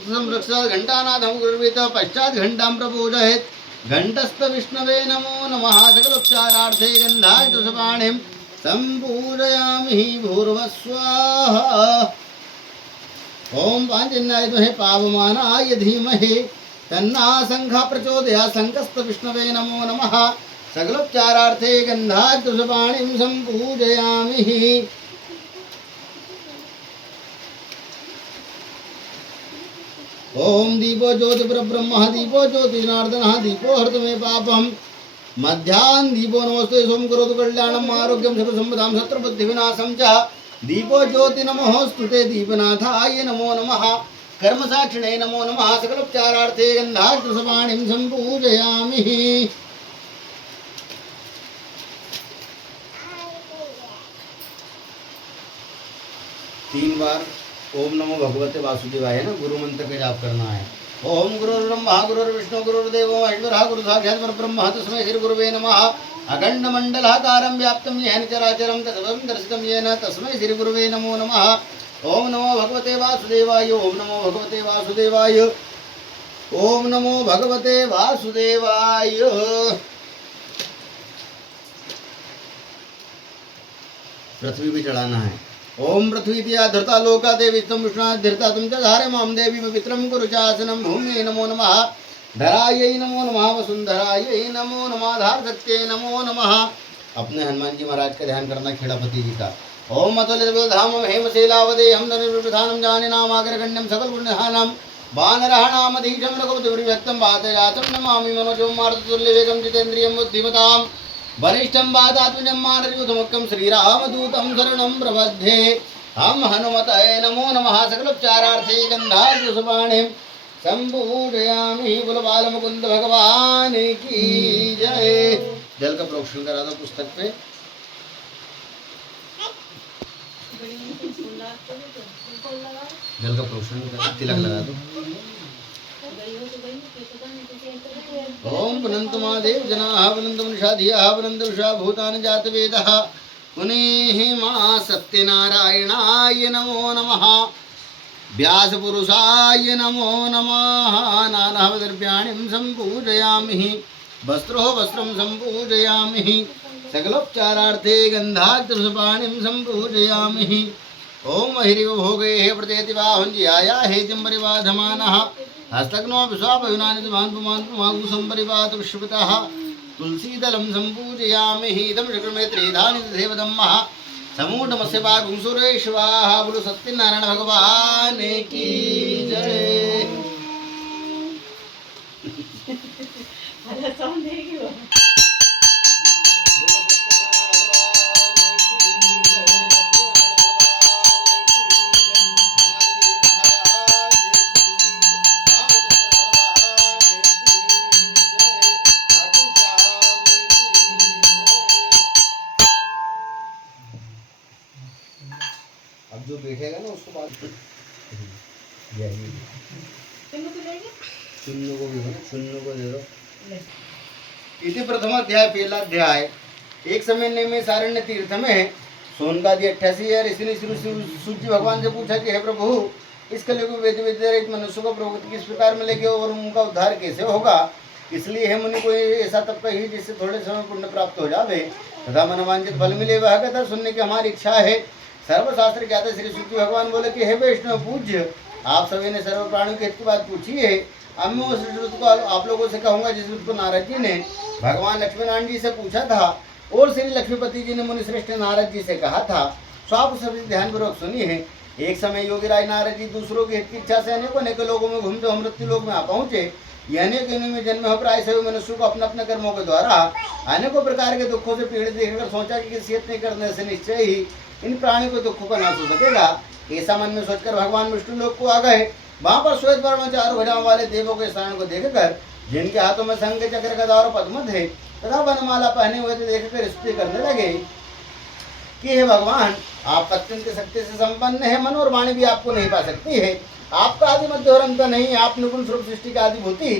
संरक्षात् घंटानाथं गुरुर्वेद पश्चात् घंटां प्रपूजयेत्। घंटस्थ विष्णवे नमो नमः। सकलोपचारार्थे गन्धाक्षपाणिं संपूजयामि। भूर्भुवस्वाहा। ओम पांचजन्याय विद्महे पावमानाय धीमहि तन्नः शंखः प्रचोदयात्। शंखस्थ विष्णवे नमो नमः। सकलोपचारार्थे गन्धाक्षपाणिं संपूजयामि। ओम दीपो ज्योति परब्रह्म दीपो ज्योति जनार्दनः दीपो हरतु मे पापम्। मध्याह्न दीपो नमस्ते सोम करोतु कल्याणम् आरोग्यं सर्वसम्पदां शत्रुबुद्धिविनाशं च। दीपो ज्योति नमोस्तुते दीपनाथाय नमो नमः। कर्मसाक्षिणे नमो नमः। सकलोपचारार्थे गन्धाक्षपाणिं संपूजयामि। तीन बार ओम नमो भगवते वासुदेवाय ना गुरु मंत्र का जाप करना है। ओम गुरुर्ब्रह्मा गुरुर्विष्णु गुरुर्देवो महेश्वरः गुरु साक्षात् परब्रह्म तस्मै श्री गुरुवे नमः। अखंड मंडलाकारं व्याप्तं येन चराचरं तत्सर्वं दर्शितं येन तस्मै श्री गुरुवे नमो नमः। ओम नमो भगवते वासुदेवाय। ओम नमो भगवते वासुदेवाय। ओम नमो भगवते वासुदेवाय। पृथ्वी भी चढ़ाना है। ओम पृथ्वी दिया धरता लोका देवी तम विष्णु धरता तुम च धारे माम देवी पवित्रम कुरु चासनम भूमि नमो नमः। धरायै नमो नमः। वसुंधरायै नमो नमः। धार शक्ति नमो नमः। अपने हनुमान जी महाराज का ध्यान करना, खेड़ापति जी का। ओम अतुल धाम हेमशैलावदे हम धनुर्विधानम जाने नामाग्रगण्यम सकल पुण्यहानम वानरहणामधीशम रघुपतिव्यक्तं वातजातं नमामि मनोजं मारुततुल्यवेगं जितेन्द्रियं बुद्धिमतां वरिष्ठं वातात्मजं मानरयूथमुख्यं श्रीरामदूतं शरणं प्रपद्ये। हम हनुमते नमो नमः सकलोपचारार्थे गंधार्घ्यसुपाणिं संपूजयामि। बोलो बाल मुकुंद भगवान की जय। जल का प्रोक्षण करा दो पुस्तक पे। जल का प्रोक्षण करा, तिलक लगा दो। ओम पुनंत महादेव जनाः पुनंत मनुषा धियाः पुनंत विषा भूतानि जातवेदः पुनेः मा सत्यनारायणाय नमो नमः। व्यासपुरुषाय नमो नमः। नानाद्रव्याणि सम्पूजयामि। वस्त्रो वस्त्रं सम्पूजयामि। सकलोपचारार्थे गन्धार्घ्यसुपाणिं सम्पूजयामि। ओम हिरिव भोगे प्रत्येति बाहुञ्ज्याया हेतिं परिबाधमानः हस्तग्नो विश्वापविनानितमान् संपरिवात विश्वपितः तुलसीदलं सम्पूजयामि। इदं शक्रमे त्रिधानि देवदम्मः समूढमस्य पागुंसुरेश्वाः। बोलो सत्यनारायण भगवान की जय। अरे साउंड देगी वो। अब जो बैठेगा ना उसको बाद चुन्नू को भी है ना, चुन्नू को दे दो। इति प्रथम अध्याय पहला अध्याय। एक समय ने में सारण्य तीर्थ में सोनकादि 88 है। ऋषि ने सूर्य भगवान से पूछा कि हे प्रभु, इस कलयुग में वेद विद्या मनुष्य को प्रवृत्ति किस प्रकार मिलेगी और उनका उद्धार कैसे होगा। इसलिए हे मुनि कोई ऐसा तप कही जिससे थोड़े समय पुण्य प्राप्त हो जावे तथा मनोवांछित फल मिले। वह कथा सुनने की हमारी इच्छा है। सर्वशास्त्र ज्ञाता श्री सूर्य भगवान बोले कि हे वैष्णव पूज्य, आप सभी ने सर्व प्राणियों के हित की बात पूछी है। अब मैं उस ऋतु को आप लोगों से कहूंगा जिस ऋतु को नारद जी ने भगवान लक्ष्मीनारायण जी से पूछा था और श्री लक्ष्मीपति जी ने मुनि श्रेष्ठ नारद जी से कहा था। सो आप सभी ध्यानपूर्वक सुनिए। एक समय योगी राज नारद जी दूसरों की हित की इच्छा से अनेकों लोगों में घूमते हुए मृत्यु लोक में आ पहुंचे। ये अनेक योनि में जन्म हो प्राय सभी मनुष्यों को अपने अपने कर्मों के द्वारा अनेकों प्रकार के दुखों से पीड़ित देखकर सोचा कि किसी हित नहीं करने से निश्चय ही इन प्राणियों के दुखों का नाश हो सकेगा। ऐसा मन में सोचकर भगवान विष्णु लोक को आ गए। वहां पर श्वेत वर्ण में 4 भुजाओं वाले देवों के स्थान को देखकर, जिनके हाथों में शंख चक्र गदा और पद्म थे तथा वनमाला पहने हुए थे, देखकर स्तुति करने लगे कि हे भगवान, आप अत्यंत शक्ति से संपन्न है। मन और वाणी भी आपको नहीं पा सकती है। आपका आदि मध्य और अंत नहीं। आप निपुण स्वरूप सृष्टि का आदिभूति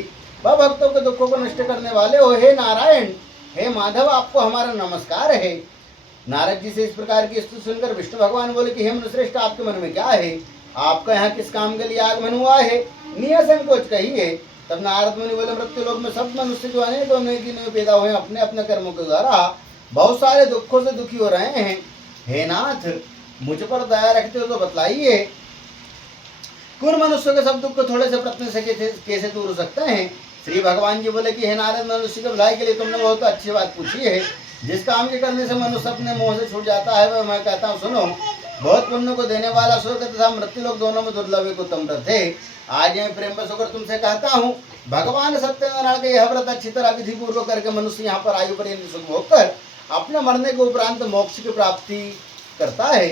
व भक्तों के दुखों को नष्ट करने वाले हो। हे नारायण, हे माधव, आपको हमारा नमस्कार है। नारद जी से इस प्रकार की स्तुति सुनकर विष्णु भगवान बोले कि हे मनुश्रेष्ठ, आपके मन में क्या है? आपका यहाँ किस काम के लिए आगमन हुआ है? निसंकोच कहिए। तब नारद मुनि बोले, मृत्यु लोक में सब मनुष्य जो अनेक पैदा हुए अपने अपने कर्मों के द्वारा बहुत सारे दुखों से दुखी हो रहे हैं। हे नाथ, मुझ पर दया रखते हो तो बतलाइए, कुल मनुष्य के सब दुख को थोड़े से प्रयत्न से कैसे दूर हो सकते हैं? श्री भगवान जी बोले कि हे नारद, मनुष्य के भलाई के लिए तुमने बहुत अच्छी बात पूछी है। जिस काम के करने से मनुष्य अपने मोह से छूट जाता है वह मैं कहता हूँ सुनो। बहुत पुण्य को देने वाला स्वर्ग तथा मृत्यु लोक दोनों में दुर्लभ एक उत्तम व्रत है। आज मैं प्रेम बस होकर तुमसे कहता हूँ, भगवान सत्यनारायण का यह व्रत अच्छी तरह विधि पूर्वक करके मनुष्य यहाँ पर आयु पर्यंत सुख भोग कर अपने मरने के उपरांत मोक्ष की प्राप्ति करता है।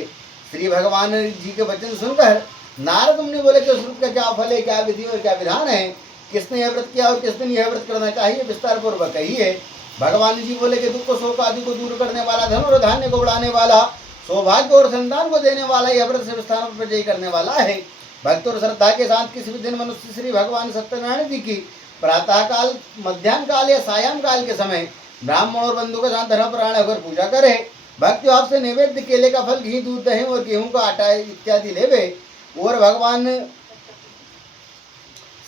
श्री भगवान जी के वचन सुनकर नारद मुनि बोले कि उस व्रत का क्या फल है, क्या विधि और क्या विधान है, किसने यह व्रत किया और किस दिन यह व्रत करना चाहिए, विस्तार पूर्वक कहिए। भगवान जी बोले कि दुख शोक आदि को दूर करने वाला, धन और धान्य को बढ़ाने वाला, सौभाग्य और संतान को देने वाला, यह व्रत से स्थानों पर विजयी करने वाला है। भक्त और श्रद्धा के साथ किसी भी दिन मनुष्य श्री भगवान सत्यनारायण जी की प्रातः काल, मध्याह्न काल या सायं काल के समय ब्राह्मण और बंधु के साथ धर्म प्राण होकर पूजा करे। भक्ति भाव से नैवेद्य केले का फल, घी, दूध, दही और गेहूं का आटा इत्यादि लेवे और भगवान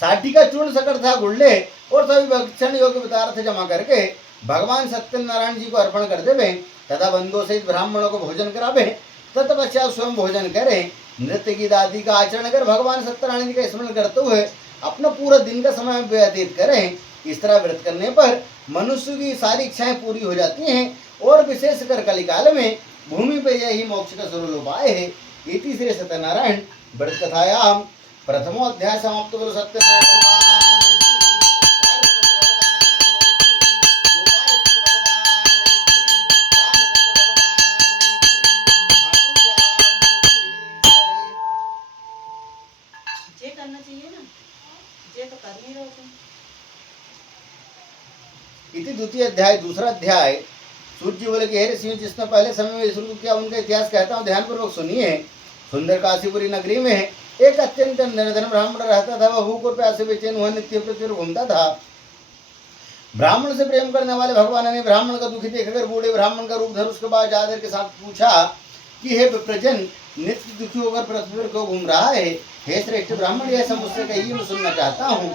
साठी का चूर्ण सकरथा गुड़ ले और सभी भक्षण योग्य पदार्थ जमा करके भगवान सत्यनारायण जी को अर्पण कर देवे तथा बंधुओं सहित ब्राह्मणों को भोजन करावे। तत्पश्चात स्वयं भोजन करें। नृत्य गीत आदि का आचरण कर भगवान सत्यनारायण जी का स्मरण करते हुए अपना पूरा दिन का समय व्यतीत करें। इस तरह व्रत करने पर मनुष्य की सारी इच्छाएं पूरी हो जाती हैं और विशेषकर कलिकाल में भूमि पर यही मोक्ष का स्वरूप उपाय है। इति श्री सत्यनारायण व्रत कथायाम प्रथमो अध्याय समाप्त। बोलो सत्यनारायण ये तो कर नहीं रहे हो तुम। इति द्वितीय अध्याय, दूसरा अध्याय। सूत जी बोले कि हे ऋषि, जिसने पहले समय में शुरू किया उनका इतिहास कहता हूँ, ध्यानपूर्वक सुनिए। सुंदर काशीपुरी नगरी में एक अत्यंत निर्धन ब्राह्मण रहता था। वह भूख और प्यासे बेचैन हुआ नित्य पृथ्वी पर घूमता था। ब्राह्मण से प्रेम करने वाले भगवान ने ब्राह्मण का दुखी देखकर बूढ़े ब्राह्मण का रूप धर उसके बाद आदर के साथ पूछा कि हे विप्रजन, नित्य दुखी होकर पृथ्वी पर क्यों घूम रहा है? हे श्रेष्ठ ब्राह्मण, यह सब मुझसे कहिए, मैं सुनना चाहता हूँ।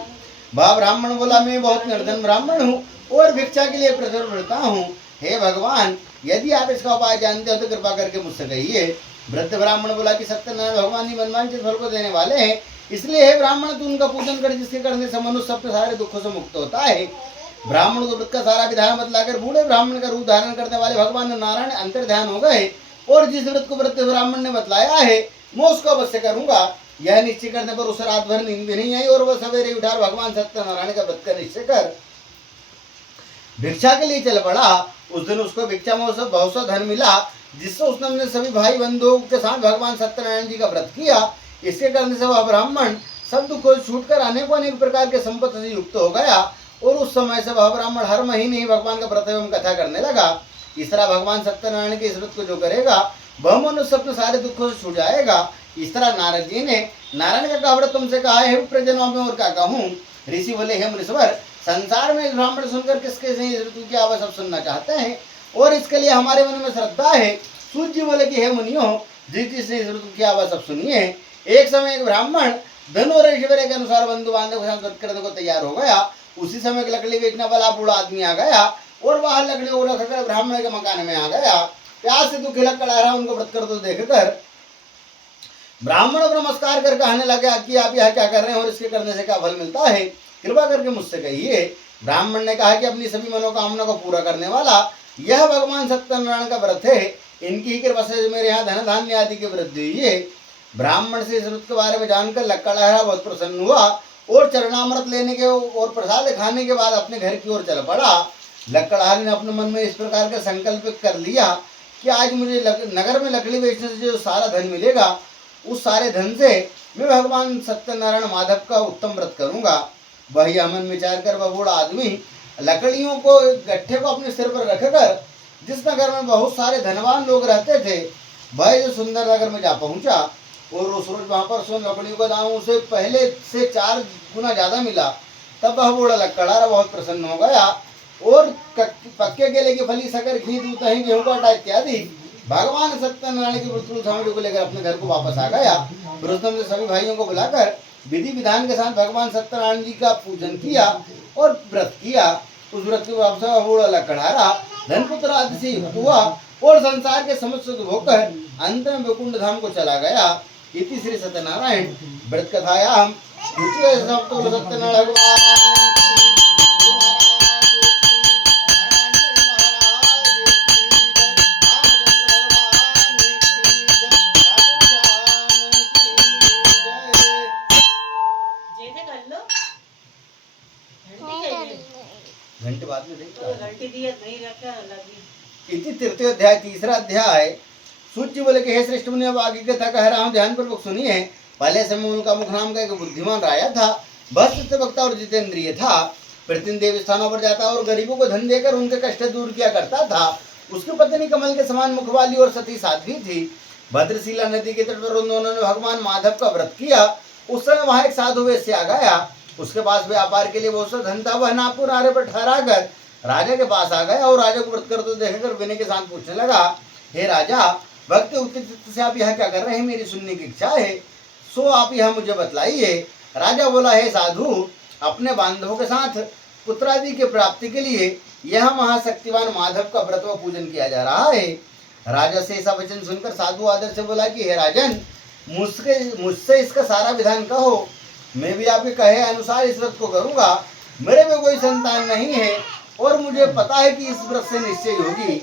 वह ब्राह्मण बोला, मैं बहुत निर्धन ब्राह्मण हूँ और भिक्षा के लिए पृथ्वी पर फिरता हूँ। हे भगवान, यदि आप इसका उपाय जानते हो तो कृपा करके मुझसे कहिए। वृद्ध ब्राह्मण बोला कि सत्यनारायण भगवान ही मनवांछित फल को देने वाले हैं, इसलिए हे ब्राह्मण, तू उनका पूजन कर, जिसके करने से मनुष्य अपने सारे दुखों से मुक्त होता है। ब्राह्मण को व्रत का सारा विधान बतलाकर बूढ़े ब्राह्मण का रूप धारण करने वाले भगवान नारायण अंतर ध्यान हो गए और जिस व्रत को वृद्ध ब्राह्मण ने बतलाया है मैं उसको अवश्य करूंगा। यह निश्चय करने पर उसे रात भर नींद भी नहीं आई और वह सवेरे उठा भगवान सत्यनारायण का व्रत का निश्चय कर भिक्षा के लिए चल पड़ा। उस दिन उसको भिक्षा में बहुत सा धन मिला, जिससे उसने अपने सभी भाई बंधुओं के साथ भगवान सत्यनारायण जी का व्रत किया। इसके करने से वह ब्राह्मण सब दुखों से छूटकर अनेक प्रकार के संपत्ति से युक्त हो गया और उस समय से वह ब्राह्मण हर महीने ही भगवान का व्रत एवं कथा करने लगा। इस तरह भगवान सत्यनारायण के इस व्रत को जो करेगा वह मनुष्य अपने सारे दुखों से छूट जाएगा। इस तरह नारद जी ने नारायण का व्रत तुमसे कहा है, प्रजनों में और क्या कहूँ? ऋषि बोले, हे मुनीश्वर, संसार में इस ब्राह्मण सुनकर किसके इस ऋतु की आवाज सब सुनना चाहते हैं और इसके लिए हमारे मन में श्रद्धा है। सूत जी बोले कि हे मुनियों, जिसने इस ऋतु की आवाज सब सुनी है। एक समय एक ब्राह्मण धन और ऐश्वर्य के अनुसार बंधु बांधव के साथ व्रत करने को तैयार हो गया। उसी समय एक लकड़ी बेचने वाला बूढ़ा आदमी आ गया और वह लकड़ी को रखकर ब्राह्मण के मकान में आ गया। प्यास से दुखी लग रहा उनको व्रत करते देखकर ब्राह्मण को नमस्कार कर कहने लगा कि आप यह क्या कर रहे हैं और इसके करने से क्या फल मिलता है? कृपा करके मुझसे कहिए। ब्राह्मण ने कहा कि अपनी सभी मनोकामना को पूरा करने वाला यह भगवान सत्यनारायण का व्रत है। इनकी ही कृपा से मेरे यहाँ धन धान्य आदि की वृद्धि हुई है। ब्राह्मण से इस व्रत के बारे में जानकर लक्कड़हारा बहुत प्रसन्न हुआ और चरणामृत लेने के और प्रसाद खाने के बाद अपने घर की ओर चल पड़ा। लक्कड़हारे ने अपने मन में इस प्रकार का संकल्प कर लिया कि आज मुझे नगर में लकड़ी बेचने से जो सारा धन मिलेगा उस सारे धन से मैं भगवान सत्यनारायण माधव का उत्तम व्रत करूंगा। वही मन विचार कर वह बूढ़ा आदमी लकड़ियों को गट्ठे को अपने सिर पर रखकर जिस नगर में बहुत सारे धनवान लोग रहते थे वह जो सुंदर नगर में जा पहुंचा और उस रोज वहां पर सोन लकड़ियों का दाम उसे पहले से 4 गुना ज्यादा मिला। तब वह बूढ़ा लकड़हारा बहुत प्रसन्न हो गया और पक्के केले की फली, शक्कर, घी, दूध, दही, गेहूं का आटा इत्यादि भगवान सत्यनारायण की वस्तु सामग्री को लेकर अपने घर को वापस आ गया। फिर उसने सभी भाइयों को बुलाकर विधि विधान के साथ भगवान सत्यनारायण जी का पूजन किया और व्रत किया। उस व्रत के वापस बूढ़ा लकड़हारा धनपुत्र आदि से युक्त हुआ और संसार के समस्त सुख भोगकर अंत में वैकुंठ धाम को चला गया। इति श्री सत्यनारायण व्रत कथायाम द्वितीय सत्यनारायण भगवान घंटे बाद में इति तृतीय अध्याय, तीसरा अध्याय। सूत जी बोले कि हे श्रेष्ठ मुनि, अब आगे कथा कह रहा हूँ, ध्यानपूर्वक सुनिए। पहले समय उनका मुख नाम का एक बुद्धिमान राजा था। वह सत्य वक्ता और जितेंद्रिय था। प्रतिदिन देव स्थानों पर जाता और गरीबों को धन देकर उनके कष्ट दूर किया करता था। उसकी पत्नी कमल के समान मुख वाली और सती साध्वी थी। भद्रशिला नदी के तट पर उन्होंने भगवान माधव का व्रत किया। उस समय वहां एक साधु वैश्य आ गया। उसके पास व्यापार के लिए बहुत सा धन था। वह नागपुर आरे पर ठहरा कर राजा के पास आ गया और राजा को व्रत करते देखकर विनय के साथ पूछने लगा, हे राजा, भक्त उत्तेजित से आप यह क्या कर रहे हैं? मेरी सुनने की इच्छा है, सो आप यह मुझे बतलाइए। राजा बोला, हे साधु, अपने बांधवों के साथ पुत्रादि की प्राप्ति के लिए यह महाशक्तिवान माधव का व्रत व पूजन किया जा रहा है। राजा से ऐसा वचन सुनकर साधु आदर से बोला कि हे राजन, मुझसे इसका सारा विधान कहो, मैं भी आपके कहे अनुसार इस व्रत को करूंगा। मेरे में कोई संतान नहीं है और मुझे पता है कि इस व्रत से निश्चय होगी।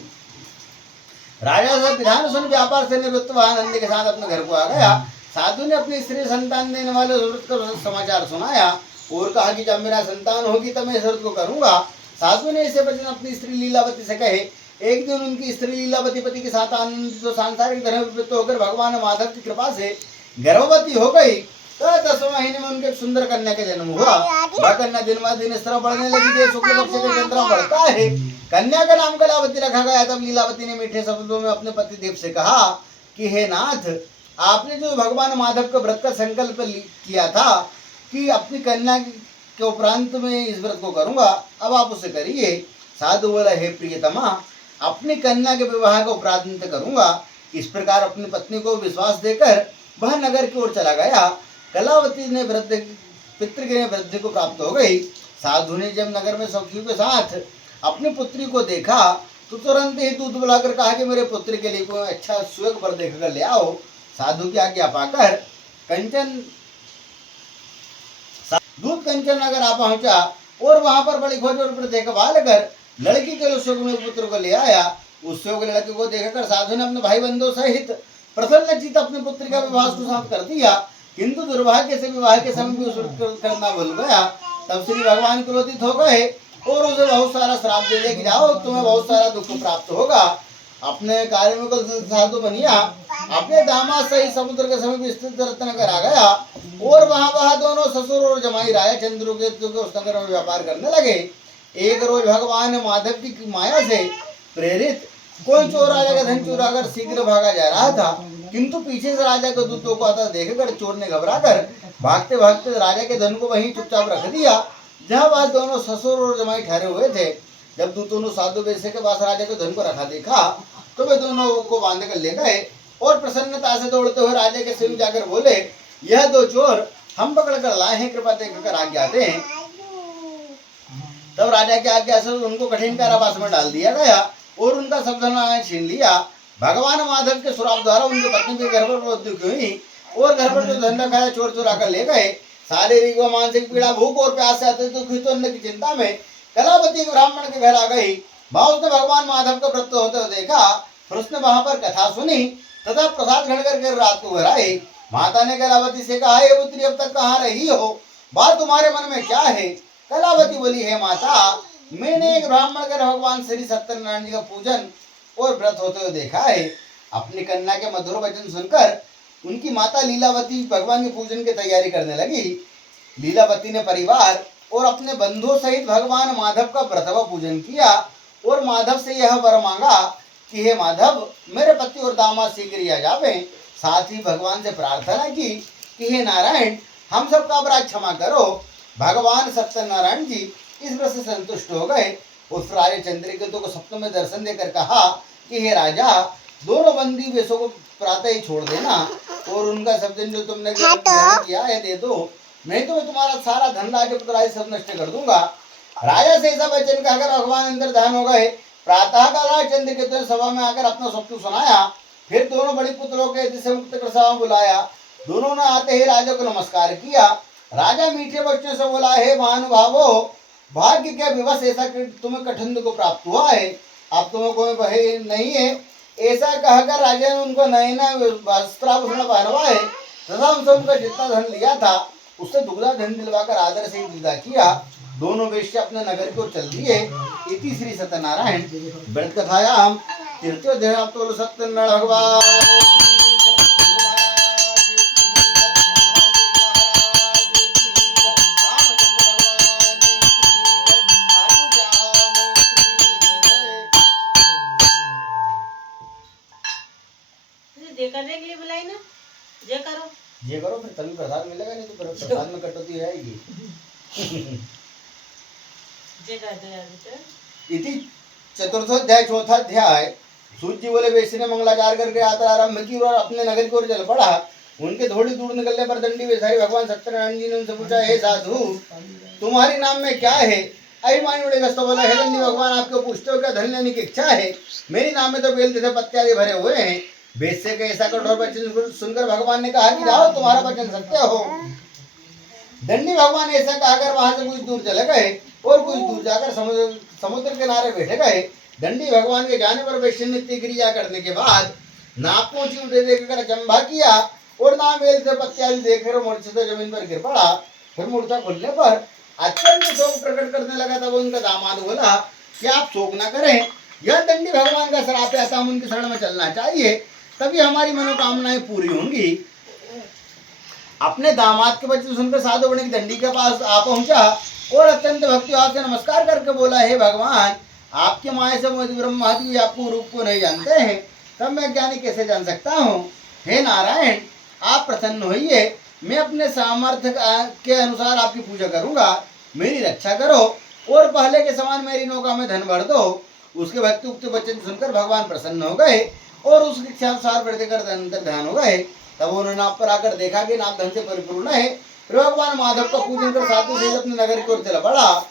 राजा से विधान सुन व्यापार से निवृत्त वह आनंद के साथ अपने घर को आ गया। साधु ने अपनी स्त्री संतान देने वाले व्रत का समाचार सुनाया और कहा कि जब मेरा संतान होगी तब मैं इस व्रत को करूंगा। साधु ने इसे वचन अपनी स्त्री लीलावती से कहे। एक दिन उनकी स्त्री लीलावती पति के साथ आनंदित सांसारिक धर्म विवृत्त होकर भगवान माधव की कृपा से गर्भवती हो गई तो 10वें महीने में उनके एक सुंदर कन्या का जन्म हुआ। वह कन्या दिन ब दिन इस तरह बढ़ने लगी कि शुक्ल पक्ष का चंद्रमा बढ़ता है। कन्या का नाम कलावती रखा गया। तब लीलावती ने मीठे शब्दों में अपने पति देव से कहा कि हे नाथ, आपने जो भगवान माधव के व्रत का संकल्प किया था कि अपनी कन्या के उपरांत में इस व्रत को करूंगा, अब आप उसे करिए। साधु बोला, हे प्रियतमा, अपनी कन्या के विवाह का उपरांत करूंगा। इस प्रकार अपनी पत्नी को विश्वास देकर वह नगर की ओर चला गया। कलावती ने पितृ की वृद्धि को प्राप्त हो गई। साधु ने जब नगर में सखियों के साथ अपनी पुत्री को देखा तो तुरंत ही दूध बुलाकर कहा कि मेरे पुत्र के लिए कोई अच्छा सुयोग वर देखकर ले आओ। साधु की आज्ञा पाकर दूध कंचन नगर आ पहुंचा और वहां पर बड़ी खोज और देखभाल कर लड़की के सुयोग पुत्र को ले आया। उस सुयोग लड़की को देखकर साधु ने अपने भाई बंधुओं सहित प्रसन्नचित्त अपनी पुत्री का विवाह सुशांत कर दिया। किंतु दुर्भाग्य से विवाह के समय भी उसे करना भूल गया। तब श्री भगवान क्रोधित हो गए और उसे बहुत सारा श्राप दे दिया कि जाओ, तुम्हें बहुत सारा दुख प्राप्त होगा। अपने कार्य में साधु बनिया अपने दामाद सहित समुद्र के समीप स्थित रत्नगर आ गया और वहां दोनों ससुर और जमाई राजा चंद्रकेतु के उस नगर में व्यापार करने लगे। एक रोज भगवान माधव की माया से प्रेरित कोई चोर राजा का धन चुरा कर शीघ्र भागा जा रहा था, किंतु पीछे से राजा के दूतों को आता देखकर चोर ने घबराकर भागते भागते राजा के धन को वहीं चुपचाप रख दिया जहां वह दोनों ससुर और जमाई ठहरे हुए थे। जब दूतों ने साधु बेसे के पास राजा के धन को रखा देखा तो वे दोनों को बांध कर ले गए और प्रसन्नता से दौड़ते हुए राजा के सिर जाकर बोले, यह दो चोर हम पकड़ कर लाए हैं, कृपा देकर आज्ञा दें। तब राजा की आज्ञा से उनको कठिन कारावास में डाल दिया गया और उनका सब धन छीन लिया। भगवान माधव के श्राप द्वारा उनके पत्नी के घर पर मृत्यु हुई और घर पर जो धन रखा है चोर चुरा कर ले गए। शारीरिक व मानसिक पीड़ा, भूख और प्यास से अत्यधिक दुखी तो की चिंता में कलावती ब्राह्मण के घर आ गई। भाव ने भगवान माधव का व्रत होते हुए देखा, फिर उसने वहां पर कथा सुनी तथा प्रसाद ग्रहण करके रात को घर आई। माता ने कलावती से कहा, हे पुत्री, अब तक कहाँ रही हो? बात तुम्हारे मन में क्या है? कलावती बोली, हे माता, मैंने एक ब्राह्मण कर भगवान श्री सत्यनारायण जी का पूजन और व्रत होते हुए देखा है। अपनी कन्या के मधुर वचन सुनकर उनकी माता लीलावती भगवान के पूजन की तैयारी करने लगी। लीलावती ने परिवार और अपने बंधुओं सहित भगवान माधव का व्रत व पूजन किया और माधव से यह वर मांगा कि हे माधव, मेरे पति और दामाद शीघ्र आ जावे। साथ ही भगवान से प्रार्थना की कि हे नारायण, हम सबका अपराध क्षमा करो। भगवान सत्यनारायण जी इस व्रत से संतुष्ट हो गए। उस राजा चंद्रकेतु को सपनों में दर्शन देकर कहा कि हे राजा, दोनों बंदी वेशों को प्रातः ही छोड़ देना और उनका सब दिन जो तुमने ग्रहण किया है दे दो, नहीं तो मैं तुम्हारा सारा धन राजपुत्र सब नष्ट कर दूंगा। राजा से ऐसा वचन कहकर भगवान अंदर ध्यान हो गए। प्रातः काल चंद्रकेतु ने सभा में आकर अपना स्वप्न सुनाया। फिर दोनों बड़ी पुत्रों के जिसे मुक्त कर सभा बुलाया। दोनों ने आते ही राजा को नमस्कार किया। राजा मीठे बच्चों से बोला, हे महानुभावो, भाग्य के विवश ऐसा तुम्हें कठिन को प्राप्त हुआ है, अब तुम्हें कोई भय नहीं है। ऐसा कहकर राजा ने उनको नए नए वस्त्राभूषण पहनवाए तथा उनसे उनका जितना धन लिया था उससे दुगना धन दिलवाकर आदर से विदा किया। दोनों वेश्या अपने नगर को चल दिए। इति श्री सत्यनारायण व्रत कथायाम तृतीयोऽध्यायः तो सत्यनारायण भगवान। जय करने के लिए बुलाई ना, जय करो। ये करो, फिर तभी प्रसाद मिलेगा, नहीं तो प्रसाद में कटौती रहेगी। जय कर दो यार बेटा। इति चतुर्थोध्याय चौथाध्याय। सूत जी बोले, वेश्या ने मंगलाचार करके यात्रा आरंभ की और अपने नगर की ओर चल पड़ा। उनके थोड़ी दूर निकलने पर दंडी वेशाई भगवान सत्यनारायण जी ने उनसे पूछा, हे साधु, तुम्हारी नाम में क्या है? अभिमानी बड़े गस्त बोला, हे दंडी भगवान, आपको पूछते हो क्या धन लेने की इच्छा है? मेरी नाम में तो बेल तथा पत्ते आदि भरे हुए हैं। वेश्या के ऐसा कठोर वचन सुनकर भगवान ने कहा कि जाओ, तुम्हारा वचन सत्य हो। दंडी भगवान ऐसा कहकर वहां से कुछ दूर चले गए और कुछ दूर जाकर समुद्र किनारे बैठे गए। दंडी भगवान के जाने पर वेश्या नित्य क्रिया करने के बाद नाक ऊंची उठे देखकर अचंभा किया और ना बेल से पत्ते आदि देखकर मूर्छित से जमीन पर गिर पड़ा। फिर मूर्छा खुलने पर अत्यंत शोक प्रकट करने लगा। तब उनका दामाद बोला कि आप शोक न करें, यह दंडी भगवान का श्राप है, हम उनकी शरण में चलना चाहिए, तभी हमारी मनोकामनाएं पूरी होंगी। अपने दामाद के वचन सुनकर साधु वणिक दंडी के पास आ पहुंचा और अत्यंत भक्ति भाव से नमस्कार करके बोला, हे भगवान, आपके माया से मोदी ब्रह्मा जी आपको रूप को नहीं जानते हैं, तब मैं ज्ञानी कैसे जान सकता हूँ। हे नारायण, आप प्रसन्न होइए, मैं अपने सामर्थ्य के अनुसार आपकी पूजा करूंगा, मेरी रक्षा करो और पहले के समान मेरी नौका में धन भर दो। उसके भक्ति उक्त वचन सुनकर भगवान प्रसन्न हो गए और उसके इच्छा अनुसार बढ़ते कर अंतर ध्यान हो गए। तब उन्होंने नाव पर आकर देखा कि नाव धन से परिपूर्ण है। फिर भगवान माधव का पूजन कर साधु से अपने नगर की ओर चला पड़ा।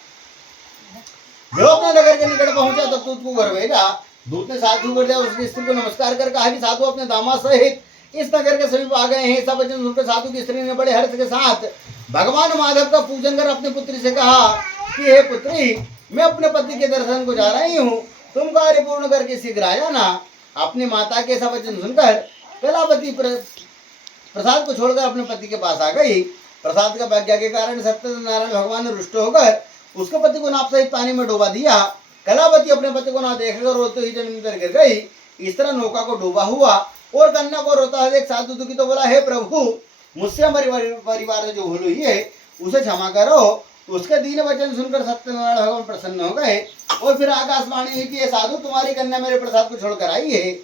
जब अपने नगर के निकट पहुंचा तब दूत को घर भेजा। दूत ने साधु को दिया, उसकी स्त्री को नमस्कार कर कहा कि साधु अपने दामाद सहित इस नगर के समीप आ गए हैं। सब वचन सुनकर साधु की स्त्री ने बड़े हर्ष के साथ भगवान माधव का पूजन कर अपनी पुत्री से कहा कि हे पुत्री, मैं अपने पति के दर्शन को जा रही हूँ, तुम कार्य पूर्ण करके शीघ्र आ जाना। अपनी माता के सब वचन सुनकर कलावती प्रसाद को छोड़कर अपने पति के पास आ गई। प्रसाद का भाग्य के कारण सत्यनारायण भगवान ने रुष्ट होकर उसके पति को नाप सहित पानी में डूबा दिया। कलावती अपने पति को ना देखकर रोते ही जमीन पर गिर गई। इस तरह नौका को डूबा हुआ और कन्या को रोता है देख साधु दुखी तो बोला, हे प्रभु, मुझसे हमारी परिवार में जो भूल हुई है उसे क्षमा करो। उसके दीन वचन सुनकर सत्यनारायण भगवान प्रसन्न हो गए और फिर आकाशवाणी हुई कि ये साधु, तुम्हारी कन्या मेरे प्रसाद को छोड़कर आई है,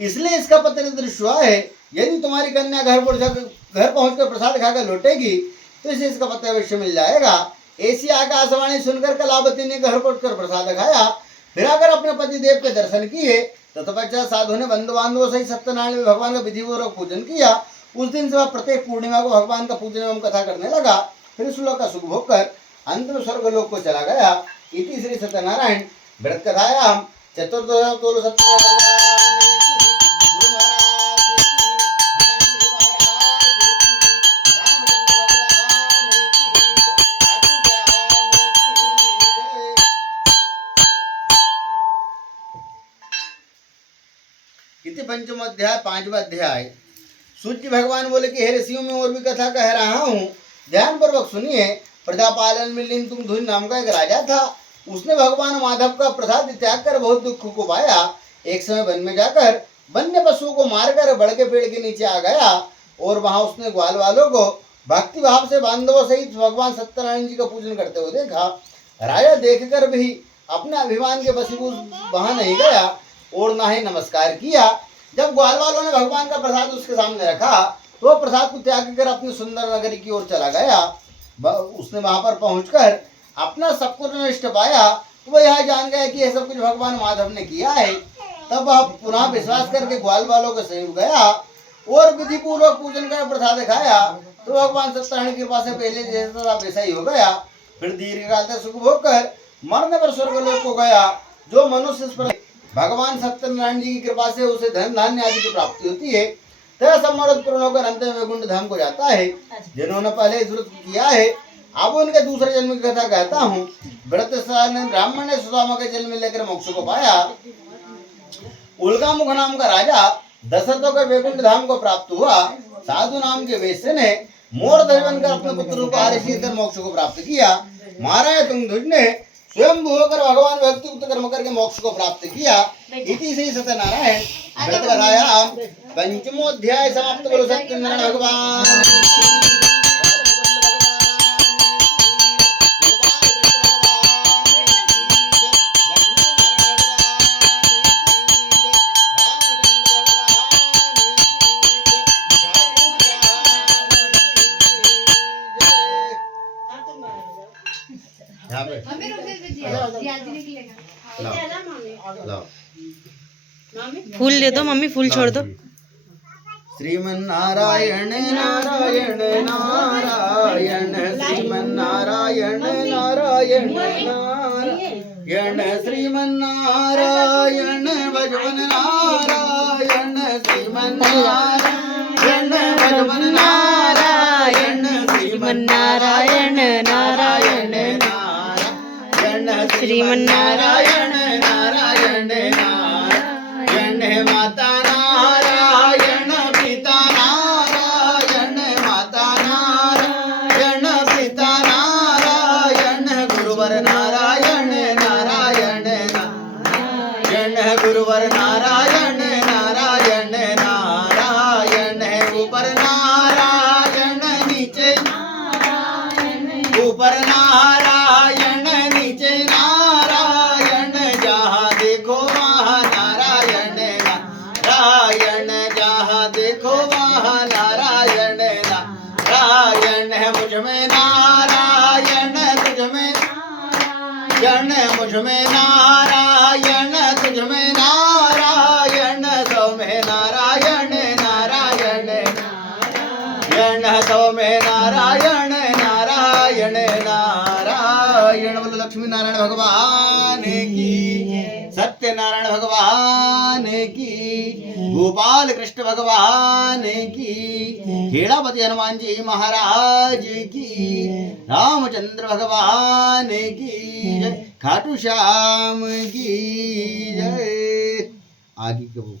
इसलिए इसका पत्र दृश्य हुआ है। यदि तुम्हारी कन्या घर पहुंचकर प्रसाद खाकर लौटेगी तो इसे इसका पत्र अवश्य मिल जाएगा। ऐसी आकाशवाणी सुनकर कलावती ने घर पहुंचकर प्रसाद खाया। फिर आकर अपने पति देव के दर्शन किए। तत्पश्चात साधु ने बंधु बांधवों सहित सत्यनारायण भगवान का विधिपूर्वक पूजन किया। उस दिन से वह प्रत्येक पूर्णिमा को भगवान का पूजन एवं कथा करने लगा। फिर श्लोक का सुख भोग कर अंत में स्वर्गलोक को चला गया। इति श्री सत्यनारायण व्रत कथायां चतुर्दश तोल सत्यनारायण पंचम अध्याय, 5वां अध्याय। सूर्य भगवान बोले कि हे ऋषियों, में और भी कथा कह रहा हूँ, ध्यान पूर्वक सुनिए। प्रजापालन में लिंग तुम धुन नाम का एक राजा था। उसने भगवान माधव का प्रसाद त्याग कर बहुत दुख को पाया। एक समय वन में जाकर वन्य पशुओं को मारकर बड़ के पेड़ के नीचे आ गया और वहां उसने ग्वाल वालों को भक्ति भाव से बांधवों सहित भगवान सत्यनारायण जी का पूजन करते हुए देखा। राजा देखकर भी अपने अभिमान के वशीभूत वहां नहीं गया और ना ही नमस्कार किया। जब ग्वाल वालों ने भगवान का प्रसाद उसके सामने रखा तो वह प्रसाद को त्याग कर अपनी सुंदर नगरी की ओर चला गया। उसने वहां पर पहुंचकर अपना सब कुछ नष्ट पाया तो वह यह जान गया कि यह सब कुछ भगवान माधव ने किया है। तब वह पुनः विश्वास करके ग्वाल वालों के समीप गया और विधि पूर्वक पूजन कर प्रसाद खाया तो भगवान सत्यनारायण की कृपा से पहले जैसा वैसा ही हो गया। फिर दीर्घकाल तक सुख भोग कर मरने पर स्वर्गलोक को गया। जो मनुष्य भगवान सत्यनारायण जी की कृपा से उसे धन धान्य आदि की प्राप्ति होती है, तय सम्मत पूर्ण होकर अंत में वैकुंठ धाम को जाता है। जिन्होंने पहले इस व्रत किया है, अब उनके दूसरे जन्म की कथा कहता हूँ। व्रत ब्राह्मण ने सुदामा के जल में लेकर मोक्ष को पाया। उल्का मुख नाम का राजा दशरथ होकर वैकुंठ धाम को प्राप्त हुआ। साधु नाम के वैश्य ने मोर बनकर अपने पुत्र को आरिषित कर मोक्ष को प्राप्त किया। महाराज तुंगध्वज ने स्वयं होकर भगवान भक्ति युक्त कर्म करके मोक्ष को प्राप्त किया। इति श्री सत्यनारायण व्रत कथायां पंचमोध्याय समाप्त। बोलो सत्यनारायण भगवान। फूल दे दो मम्मी, फूल छोड़ दो। श्रीमन्नारायण नारायण नारायण श्रीमन्नारायण नारायण नारायण श्रीमन्नारायण भगवन नारायण श्रीमन्नारायण भगवन नारायण श्रीमन्नारायण नारायण श्रीमन्नारायण नारायण नारायण माता नारायण पिता नारायण माता नारायण पिता नारायण गुरुवर नारायण नारायण नारायण गुरुवर नारायण नारायण नारायण ऊपर नारायण ऊपर नारायण नीचे नारायण, जहाँ देखो वहाँ नारायण नारायण, जहाँ देखो वहाँ नारायण नारायण। मुझ में नारायण तुझ में नारायण, मुझ में नारायण तुझ में नारायण, सौ में नारायण नारायण नारायण, सौ में नारायण नारायण नारायण। बोलो लक्ष्मी नारायण भगवान की, सत्यनारायण भगवान की, गोपाल कृष्ण भगवान की, खेड़ापति हनुमान जी महाराज की, रामचंद्र भगवान की जय, खाटू श्याम की जय। आगे के वो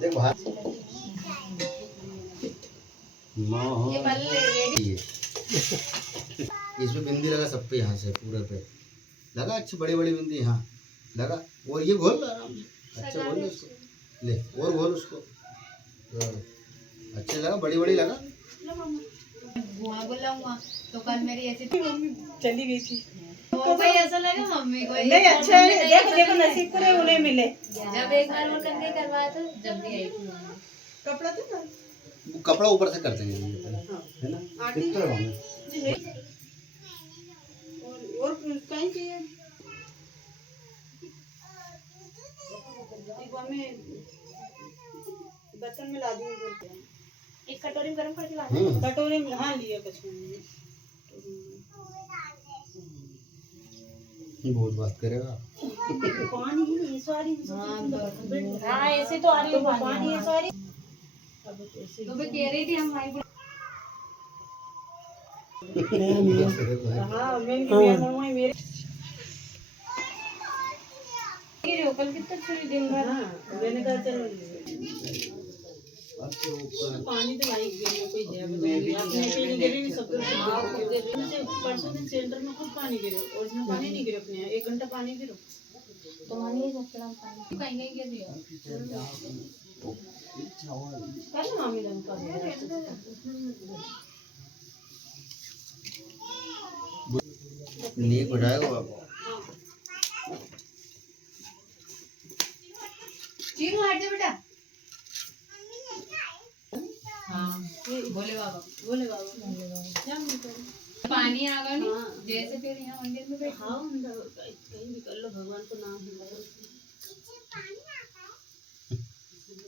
देखो हाथ इसमें बिंदी लगा सब पे, यहाँ से पूरे पे लगा, अच्छी बड़ी बड़ी बिंदी यहाँ लगा। और ये घोल आराम से, अच्छा घोल उसको, ले और घोल उसको, तो अच्छे लगा, बड़ी बड़ी लगा। बुलाऊंगा तो कल मेरी ऐसी चली गई थी भाई, ऐसा लगा मम्मी को नहीं अच्छा है। देखो देखो नसीब करे उन्हें मिले। जब एक बार वो करके करवाया था, जब भी आई थी कपड़ा तो वो कपड़ा ऊपर से कर देंगे है ना, कितना लगाऊंगा और कहीं चाहिए बर्तन में ला दूंगी बोलते हैं। एक कटोरी में गरम करके ला कटोरी में हाँ लिया कुछ नहीं। बहुत बात करेगा। पानी ही नहीं सॉरी। हाँ ऐसे तो आ रही है पानी है सॉरी। तो मैं कह रही थी हम भाई हाँ मैं मेरे कल कितना छुरी दिन भर। मैंने कहा चलो पानी तो नहीं गिरा, कोई है आपने पीने गिरे नहीं सब परसों दिन सेंटर में खूब पानी गिरे और इसमें पानी नहीं गिरे अपने 1 घंटा पानी गिरो तो मानिए जब पानी कहीं नहीं गिर दिया कल मामी लोग का लीक हो जाएगा बाबा। चीनू हट जा बेटा। हाँ बोले बाबा क्या पानी आ गया नहीं जैसे फिर यहाँ मंदिर में बैठ। हाँ कहीं भी कर लो भगवान को नाम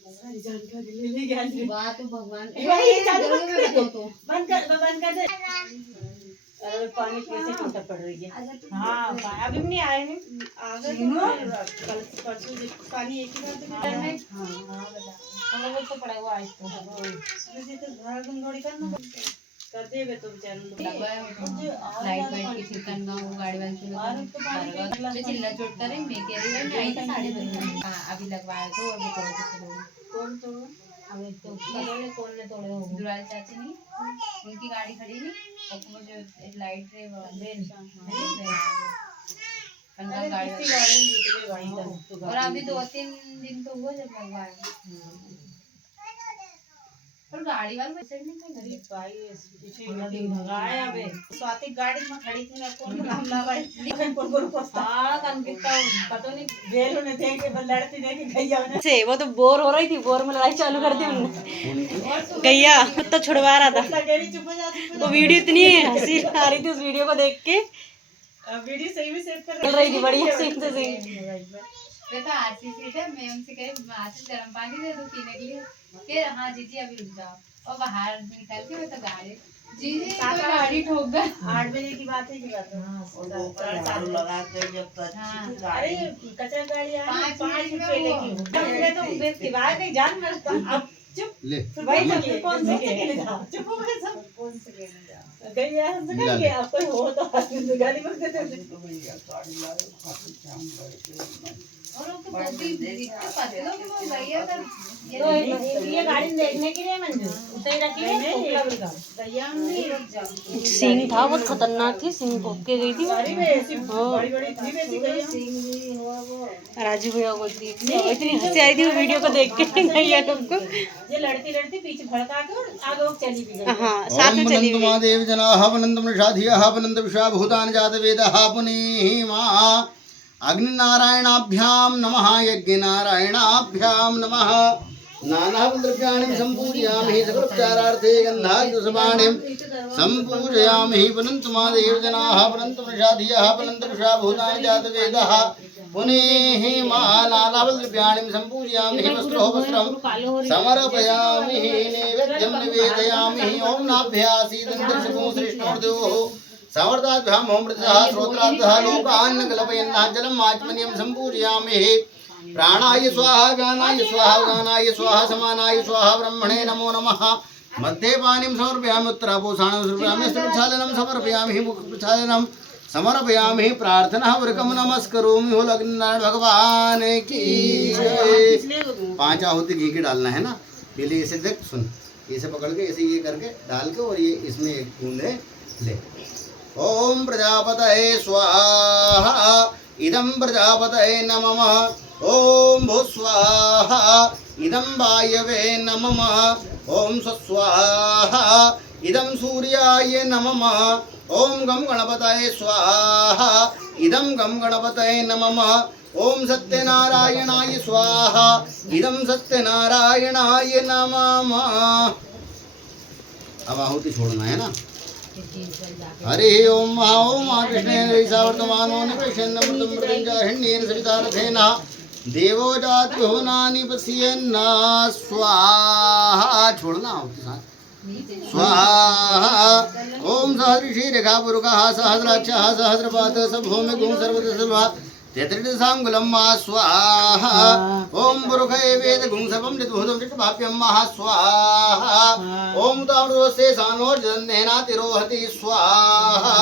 सारी जानकारी ले ले गया बात तो भगवान बंद कर दे। अरे पानी कैसे टूटा पड़ रही है। हाँ अभी नहीं आए नहीं कल परसों पानी एक ही बार में। हाँ थोड़ा बहुत तो पड़ा हुआ आज तो तो भाड़ दौड़ी करना कर देवे तो लाइट वाइट की चिकन का वो गाड़ी वाली से चिल्ला चोट करे मैं कह रही हूँ आई था 5:30 अभी लगवाया तो और वो कौन तो अभी तो कौन ने तोड़े हो दुलाल चाची नहीं उनकी गाड़ी खड़ी नहीं और मुझे एक लाइट रे गाड़ी और अभी 2-3 दिन तो हुआ जब लगवाया और गाड़ी वाले पैसे नहीं भगाया बे स्वाति गाड़ी में खड़ी थी ना कौन नाम लगाई हां कन कितना पता नहीं बेलो ने देख के लड़ती देख के गैया ने से वो तो बोर हो रही थी, बोर में लड़ाई चालू कर दी उन्होंने। गैया कुत्ता छुड़वा रहा था, वो वीडियो इतनी हंसी आ रही थी उस वीडियो को देख के। वीडियो सही में सेव कर चल रही थी बढ़िया सीन से सीन। बेटा आरसी सीट है मैं उनसे कहे आरसी गर्म पानी दे दो पीने के लिए फिर हाँ जीजी अभी रुक जाओ और बाहर निकल के मैं तो गाड़ी जीजी गाड़ी ठोक गए 8 बजे की बात है अरे कचरा गाड़ी आई 5 रुपए लेके हमने तो बेसिवाय नहीं जान में अब चुप ले भाई तो कौन से के जा चुप हो गए सब कौन से के गई है हमसे कह गया कोई हो तो गाड़ी में देते और उनको बहुत ही पतलों के वो भैया का ये गाड़ी देखने के लिए मंजू सही रखी है भैया हमने सिंह था बहुत खतरनाक थी, सिंह भोग के गई थी। बड़ी बड़ी थी वैसी गई राजू भैया बोलती इतनी हंसी आई थी वो वीडियो को देख के गैया को। ये लड़ती लड़ती पीछे भड़का के और आगे वो चली भी गई। हाँ साथ में चली गई। महादेव जनाः वनन्तं वृषाधियः वनन्तं विश्वाभूतानि जातवेदः पुनीः मा अग्निनारायणाभ्यां नमः यज्ञनारायणाभ्यां नमः नानाद्रव्याणि सम्पूजयामि सकलोपचारार्थे गन्धायुधसमाणिं सम्पूजयामि पुनन्तु महादेव जनाः पुनन्तु वृषाधियः पुनन्तु विश्वाभूतानि जातवेदः पुनीः मा नानाद्रव्याणि सम्पूजयामि वस्त्रं समर्पयामि नैवेद्यं निवेदयामि ओम नाभ्यासीदन्तरिक्षगुं सृष्टोर्द्योः समर्ताभ्याम् ओम मृतः श्रोत्रार्थः लोकान् कल्पयन्नः जलम् आचमनीयं सम्पूजयामि प्राणाय स्वाहा व्यानाय स्वाहा उदानाय स्वाहा समानाय स्वाहा ब्रह्मणे नमो नमः मध्ये पानीं समर्पयामि उत्तरापोषाणं समर्पयामि प्रक्षालनं समर्पयामि मुखप्रक्षालनं समर्पयामि प्रार्थना वर्गम नमस्करोमि हो लग्नारायण भगवान की जय। 5 आहुति घी की डालना है ना, पहले इसे देख सुन, इसे पकड़ के ऐसे ये करके डाल के और ये इसमें एक बूंदे ले। ओम प्रजापतये स्वाहा इदं प्रजापतये नमः। ओम भूस्वाहा इदं वायवे नमः। ओम स्वस्वाहा इदं सूर्याय नमः। ओम गम गणपतये स्वाहा इदं गम गणपतये नमः। ओम सत्यनारायणाय स्वाहा इदं सत्यनारायणाय नमः। अब आहुति छोड़ना है ना। हरि ओम कृष्णेन ईशावर्तमानो निपश्यन्नमृतं मृत्युंजयहिण्येन सवितारथेन देवो जात्यो नानि पश्यन्न स्वाहा। छोड़ना आहुति साथ स्वाहा। ओम सहर्षि रेखा पुरुषः सहस्राक्षः सहस्रपातः स भूमि गुं सर्वतः तेत्रिसांगुलं मा स्वाहा। ओम पुरुषये वेद गुं सर्वं निभूतं चित्तभाप्यं महा स्वाहा। ओम तामृतस्ते सानोर्जन्नेना तिरोहति स्वाहा।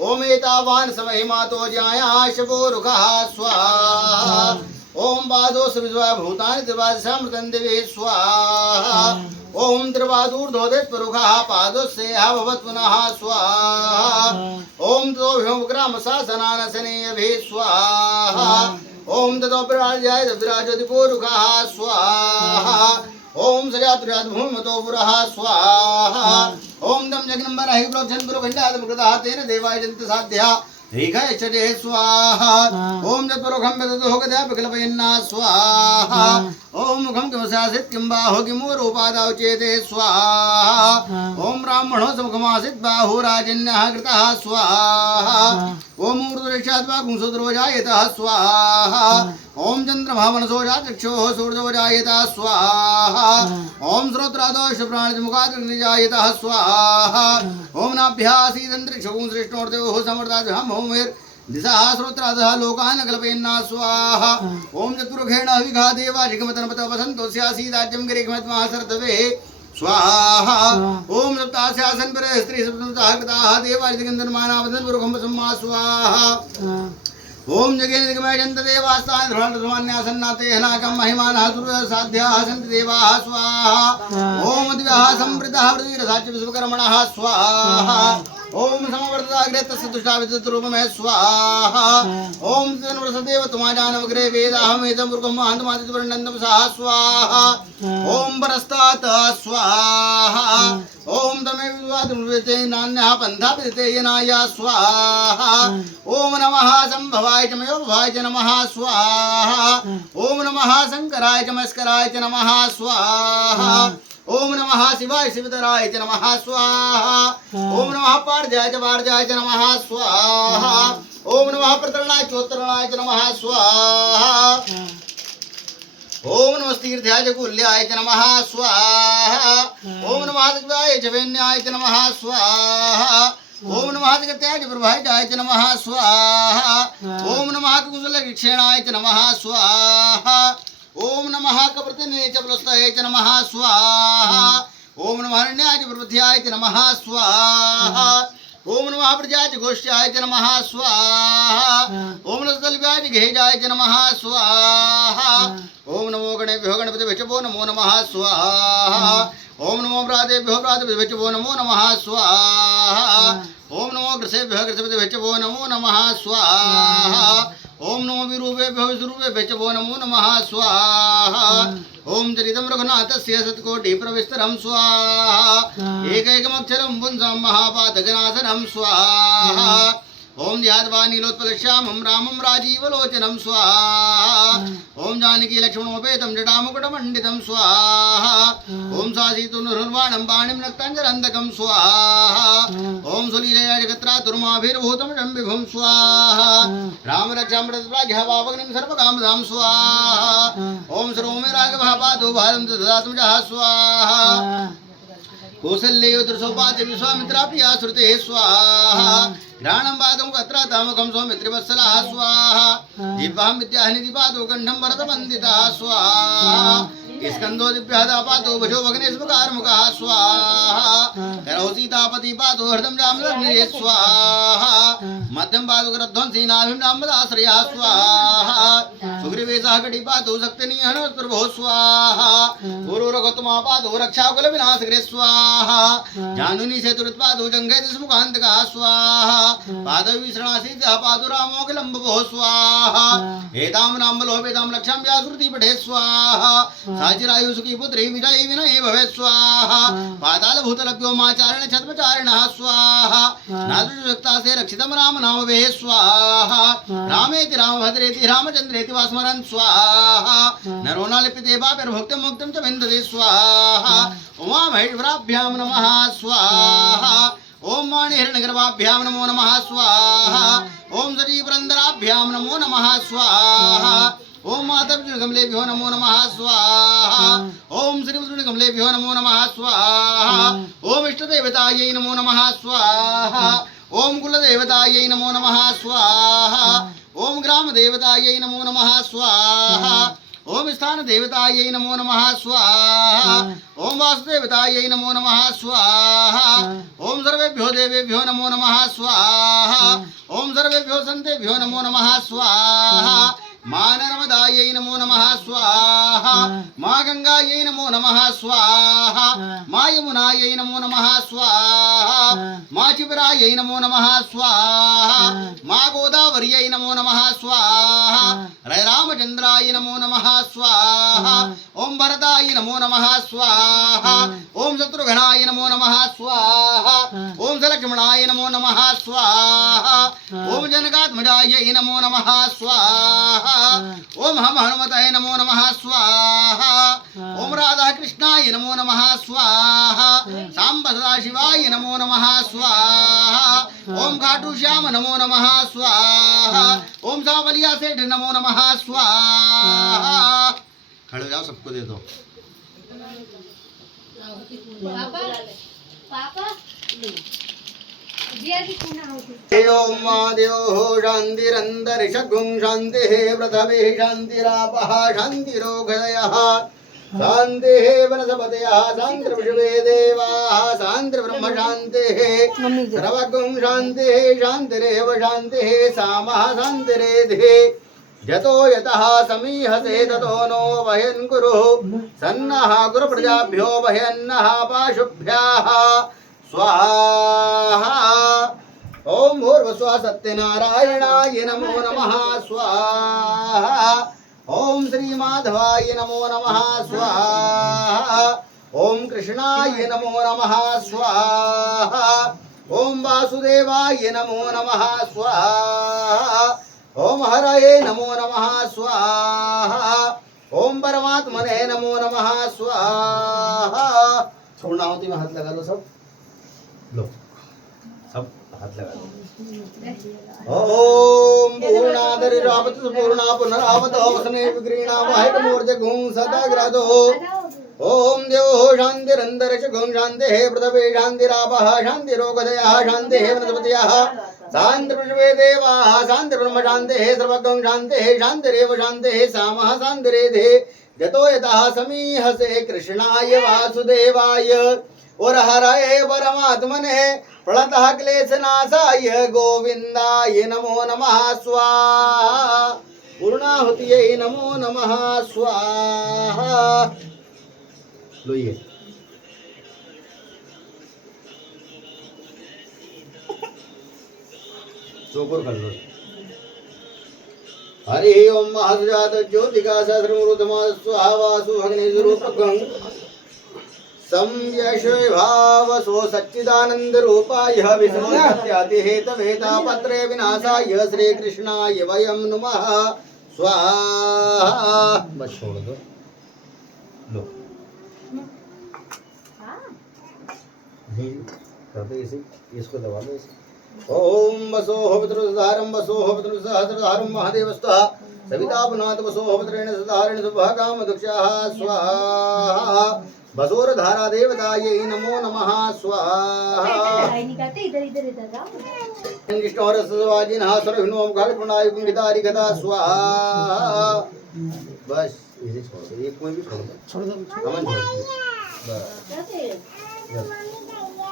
ओम एतावान् समहिमातो ज्यायाश पुरुषः स्वाहा। ओम पादोस विश्वा भूतानि त्रिपादशामृतं दिवे स्वाहा। ओम त्रिपादूर्ध्वोदित पुरुषः पादोस्ते भवत् पुनः स्वाहा। ओम ततो भीमग्राम शासनानशनेयभि स्वाहा। ओम ततो विराजाय विराजति पुरुषः स्वाहा। ओम सजातुर्यात् भूमिमतो पुरः स्वाहा। ओम दम जगन्मरहि प्रोक्षन् पुरुखण्डात् मुकृतः तेन देवाय जन्त साध्या रेखायच्छते स्वाहा। ओम जत्पुरुखं विदधोगद्यापिकल्पयन्ना स्वाहा। ओम मुखं किमसासित् किं बाहो किमूरोपादावचेते स्वाहा। ओम ब्राह्मणो समुखमासीत् बाहो राजन्यः कृतः स्वाहा। ओम ऊर्ध्वरेक्षाद्वा गुंसुद्रोजायतः स्वाहा। ओम चन्द्रमा मनसोजा चक्षुः सूर्योजायतः स्वाहा। ओम श्रोत्रादो शुभ्राणिमुखाग्निजायतः स्वाहा। ओम नाभ्यासीदन्तरिक्षगुं सृष्टोर्देवः समर्ताभ्याम् ओमेर् दिशा श्रोत्रादः लोकान् कल्पयन्ना स्वाहा। ओम चतुर्खेण अविघा देवा जिगमतनपतः वसन्तो स्यासीदाज्यं गिरिघमत्मः सर्तवे स्वाहा। ओम सप्तास्यासन पर स्त्री सप्तमतः कृताः देवा जिगन्धर्माणावदन् पुरुखं सम्मा स्वाहा। ओम जगेन निगमय जन्त देवास्तान् ध्रुवन्यासन्नाते हनाकं महिमानः सुरसाध्याः सन्ति देवाः स्वाहा। ओम दिव्याः संवृतः वृद्धिरसाच्च विश्वकर्मणः स्वाहा। ओम समवर्तदाग्रे तस्य दुष्टाविद्युतरूपमेव स्वाहा। ओम तन्वसदेव तुमाजानमग्रे वेदाहमेतं पुरुखं महान्तमादितवर्णन्तं सः स्वाहा। ओम परस्तात् स्वाहा। ओम तमेव विद्वादुर्वृते नान्यः पन्था विदिते येनाय स्वाहा। ओम नमः संभवाय च मयोभवाय च नमः स्वाहा। ओम नमः शंकराय च मस्कराय च नमः स्वाहा। ओम नमः शिवाय शिवतराय च नमः स्वाहा। ओम नमः पार्जाय च पार्जाय च नमः स्वाहा। ओम नमः प्रतरणाय चोत्तरणाय च नमः स्वाहा। ओम नमस्तीर्थ्याय च कुल्याय च नमः स्वाहा। ओम नमः दिव्याय च वेन्याय च नमः स्वाहा। ओम नमः जगत्याय च प्रभाय च नमः स्वाहा। ओम नमः कुशलक्षेणाय च नमः स्वाहा। ओम नमः कप्रतिने च प्लस्तये च नमः स्वाहा। ओम नमः हिरण्याय च प्रपथ्याय च नमः स्वाहा। ओम नमः प्रजाय च गोष्ठ्याय च नमः स्वाहा। ओम नमः घेजाय च नमः स्वाहा। ओम नमो गणेभ्यो गणपतिभ्यो नमो नमः स्वाहा। ओम नमो प्रातेभ्यो प्रातेभ्यो नमो नमः स्वाहा। ओम नमो ग्रसेभ्यः ग्रसपतिभ्यः च वो नमो नमः स्वाहा ओम नमो विरूपेभ्यो विरूपेभ्यः च वो नमो नमः स्वाहा ओम चरितं रघुनाथस्य सत्कोटिप्रविस्तरं स्वाहा एकैकमक्षरं पुंसां महापातकनाशनं स्वाहा ओम ध्यात्वा नीलोत्पलश्यामं रामं राजीवलोचनं स्वाहा ओम जानकी लक्ष्मणोपेतं जटामुकुटमण्डितं स्वाहा ओम सासीतुर्निर्वाणं पाणिं नक्ताञ्जलन्दकं स्वाहा ओम सुलीलया जगत्रातुर्माभिर्भूतं शम्भिभुं स्वाहा राम रक्षामृतप्राज्ञः पावग्निं सर्वकामदां स्वाहा ओम सर्वमे राघवः पातु भारं ददातुमजः स्वाहा कौसल्ययोधृसौपाद्य विश्वामित्रा प्रिया श्रुते स्वाहा घ्राणं पादं कत्रातामकं सौमित्रिवत्सलः स्वाहा जिह्वां विद्याहनिधि पादो कण्ठं भरतवन्दितः स्वाहा स्कन्दो दिव्यहदा पादो भजो भग्नेश्वकारमुखः स्वाहा करौ सीतापति पादो हृदं रामलग्निरे स्वाहा मध्यं पादो करध्वंसी नाभिं रामदाश्रयः स्वाहा सुग्रीवे सह कटी पादो शक्तिनिहनोत्प्रभो स्वाहा गुरुरगौतमा पादो रक्षाकुलविनाशकृते स्वाहा जानुनी सेतुरुत्पादो जङ्घे दशमुखान्तकः स्वाहा पादविश्रणासीतः पादो रामोऽखिलम्बभो स्वाहा एतां रामबलोपेतां लक्ष्यां व्यासृति पठे स्वाहा साचिरायु सुखी पुत्री विजयी विनये भवे स्वाहा पाताल भूतलभ्यो माचारण छद्मचारिणः स्वाहा नादृशक्ता से रक्षितं राम नाम वे स्वाहा रामेति रामभद्रेति रामचन्द्रेति वा स्मरन् स्वाहा नरो न लिप्यते पापैर्भुक्तिं मुक्तिं च विन्दते स्वाहा उमा महेश्वराभ्यां नमः स्वाहा ओम वाणी हिरण्यगर्भाभ्यां नमो नमः स्वाहा ओम सजीवरंदराभ्यां नमो नमः स्वाहा ओम मातृगमलेभ्यो नमो नमः स्वाहा ओम श्रीमृगमलेभ्यो नमो नमः स्वाहा ओम इष्टदेवतायै नमो नमः स्वाहा ओम कुलदेवतायै नमो नमः स्वाहा ओम ग्रामदेवतायै नमो नमः स्वाहा ओम स्थान देवतायै नमो नमः स्वाहा ओम वासुदेवतायै नमो नमः स्वाहा ओम सर्वेभ्यो देवेभ्यो नमो नमः स्वाहा ओम सर्वेभ्यो सन्तेभ्यो नमो नमः स्वाहा मां नर्मदायै नमो नमः स्वाहा मां गंगायै नमो नमः स्वाहा मां यमुनायै नमो नमः स्वाहा मां चिपरायै नमो नमः स्वाहा मां गोदावर्यै नमो नमः स्वाहा रे रामचंद्राय नमो नमः स्वाहा ओम भरताय नमो नमः स्वाहा ओम शत्रुघ्नाय नमो नमः स्वाहा ओम सलक्ष्मणाय नमो नमः स्वाहा ओम जनकात्मजाय नमो नमः स्वाहा ओम हम हनुमताय नमो नमः स्वाहा ओम राधा कृष्णाय नमो नमः स्वाहा सांब सदाशिवाय नमो नमः स्वाहा ओम खाटू श्याम नमो नमः स्वाहा ओम सावलिया सेठ नमो नमः स्वाहा खड़े जाओ सबको दे दो पापा ओम महादेव शान्तिरन्तरिषगुं शान्तिः पृथिवी शान्तिरापः शान्तिरोगदयः शान्तिः वनस्पतयः शान्तिर्विश्वे देवाः शान्तिर्ब्रह्म शान्तिः सर्वगुं शान्तिः शान्तिरेव शान्तिः सामः शान्तिरेधिः यतो यतः समीहसे ततो नो वह्यन् कुरु सन्नः कुरु प्रजाभ्यो वह्यन्नः पाशुभ्यः स्वाहा ओम भूर्भुवस्सुवः सत्यनारायणाय नमो नमः स्वाहा ओम श्रीमाधवाय नमो नमः स्वाहा ओम कृष्णाय नमो नमः स्वाहा ओम वासुदेवाय नमो नमः स्वाहा ओम हरये नमो नमः स्वाहा ओम परमात्मने नमो नमः स्वाहा पूर्णाहुति में हाथ लगा लो सब लो सब हाथ लगा लो ओम पूर्णादरिरावत पूर्णा पुनरावत वसने विग्रीणा वाहिक मूर्ज घुं सदा ग्रदो ओम देवो शान्तिरन्तरिष घुं शान्तिः पृथिवी शान्तिरापः शान्तिरोगदयः शान्तिः वनस्पतयः शान्तिर्विश्वे देवाः शान्तिर्ब्रह्म शान्तिः सर्वगं शान्तिः शान्तिरेव शान्तिः सामः शान्तिरेधिः यतो यतः समीहसे कृष्णाय वासुदेवाय और हरये परमात्मने प्रणतः क्लेशनाशाय गोविंदाय नमो नमः स्वाहा पूर्णाहुतियै नमो नमः स्वाहा लो ये चौकोर कर लो। हरि ओम महासुजात ज्योतिका सहस्रमूर्धमा स्वाहा वासु अग्निस्वरूपकं संयशे भाव सो सच्चिदानंद रूपाय विष्णु सत्याति हेतवेता पत्रे विनाशाय श्री कृष्णाय वयं नमः स्वाहा। बस छोड़ दो लो करते इसे इसको दबा लो इसे। ओम वसो होपत्रधारम वसो होपत्र सहस्रधारम महादेवस्तः सविता पुनाथ वसो होपत्रेण सुधारेण शुभकाम दुक्षाः स्वाहा। वसोरधारा देवतायै नमो नमः स्वाहा। कृष्णोरसवाजिनः सर्वहिनोम कालपुनाय कुंगितारि गदा स्वाहा। बस इसे छोड़ दो, एक कोई भी छोड़ दो, अमन छोड़ दो बस।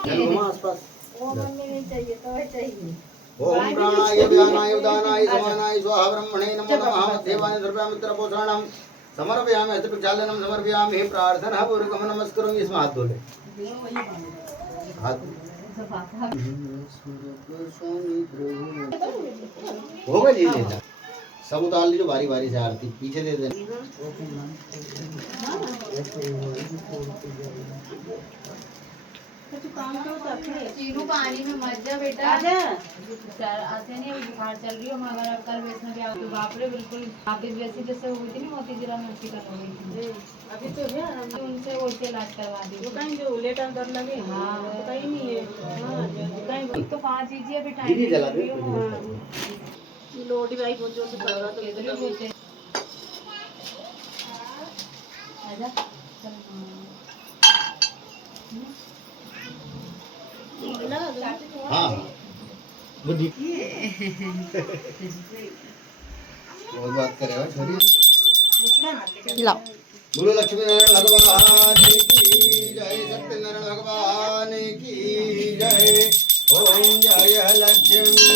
चलो घुमा आसपास। ओम प्राणाय व्यानाय उदानाय समानाय स्वाहा ब्रह्मणे नमो नमः। देवाय सर्वमित्र पोषणं समर्पयामि हस्तप्रक्षालनं समर्पयामि प्रार्थना पूर्वकं नमस्करोमि। इसमें हाथ धो ले हाथ होगा जी लेना सब उतार लीजिए बारी बारी से आरती पीछे दे देना। चीनू पानी में मत जा बेटा। आते नहीं अभी बुखार चल रही हो मगर अब कल वैष्णो भी आओ तो बाप रे बिल्कुल वापिस वैसी जैसे हुई थी ना मोती जीरा में उसी कर रही थी। अभी तो है उनसे वैसे इलाज करवा दी। वो कहीं जो लेटर डर लगे हाँ तो कहीं नहीं है। हाँ कहीं तो 5 चीजें अभी दीदी जला दे लोटी भाई बहुत जोर से पड़ रहा तो आजा हाँ बुद्धि और बात करे हो छोरी। ला बोलो लक्ष्मी नारायण भगवान की जय सत्यनारायण भगवान की जय। ओम जय लक्ष्मी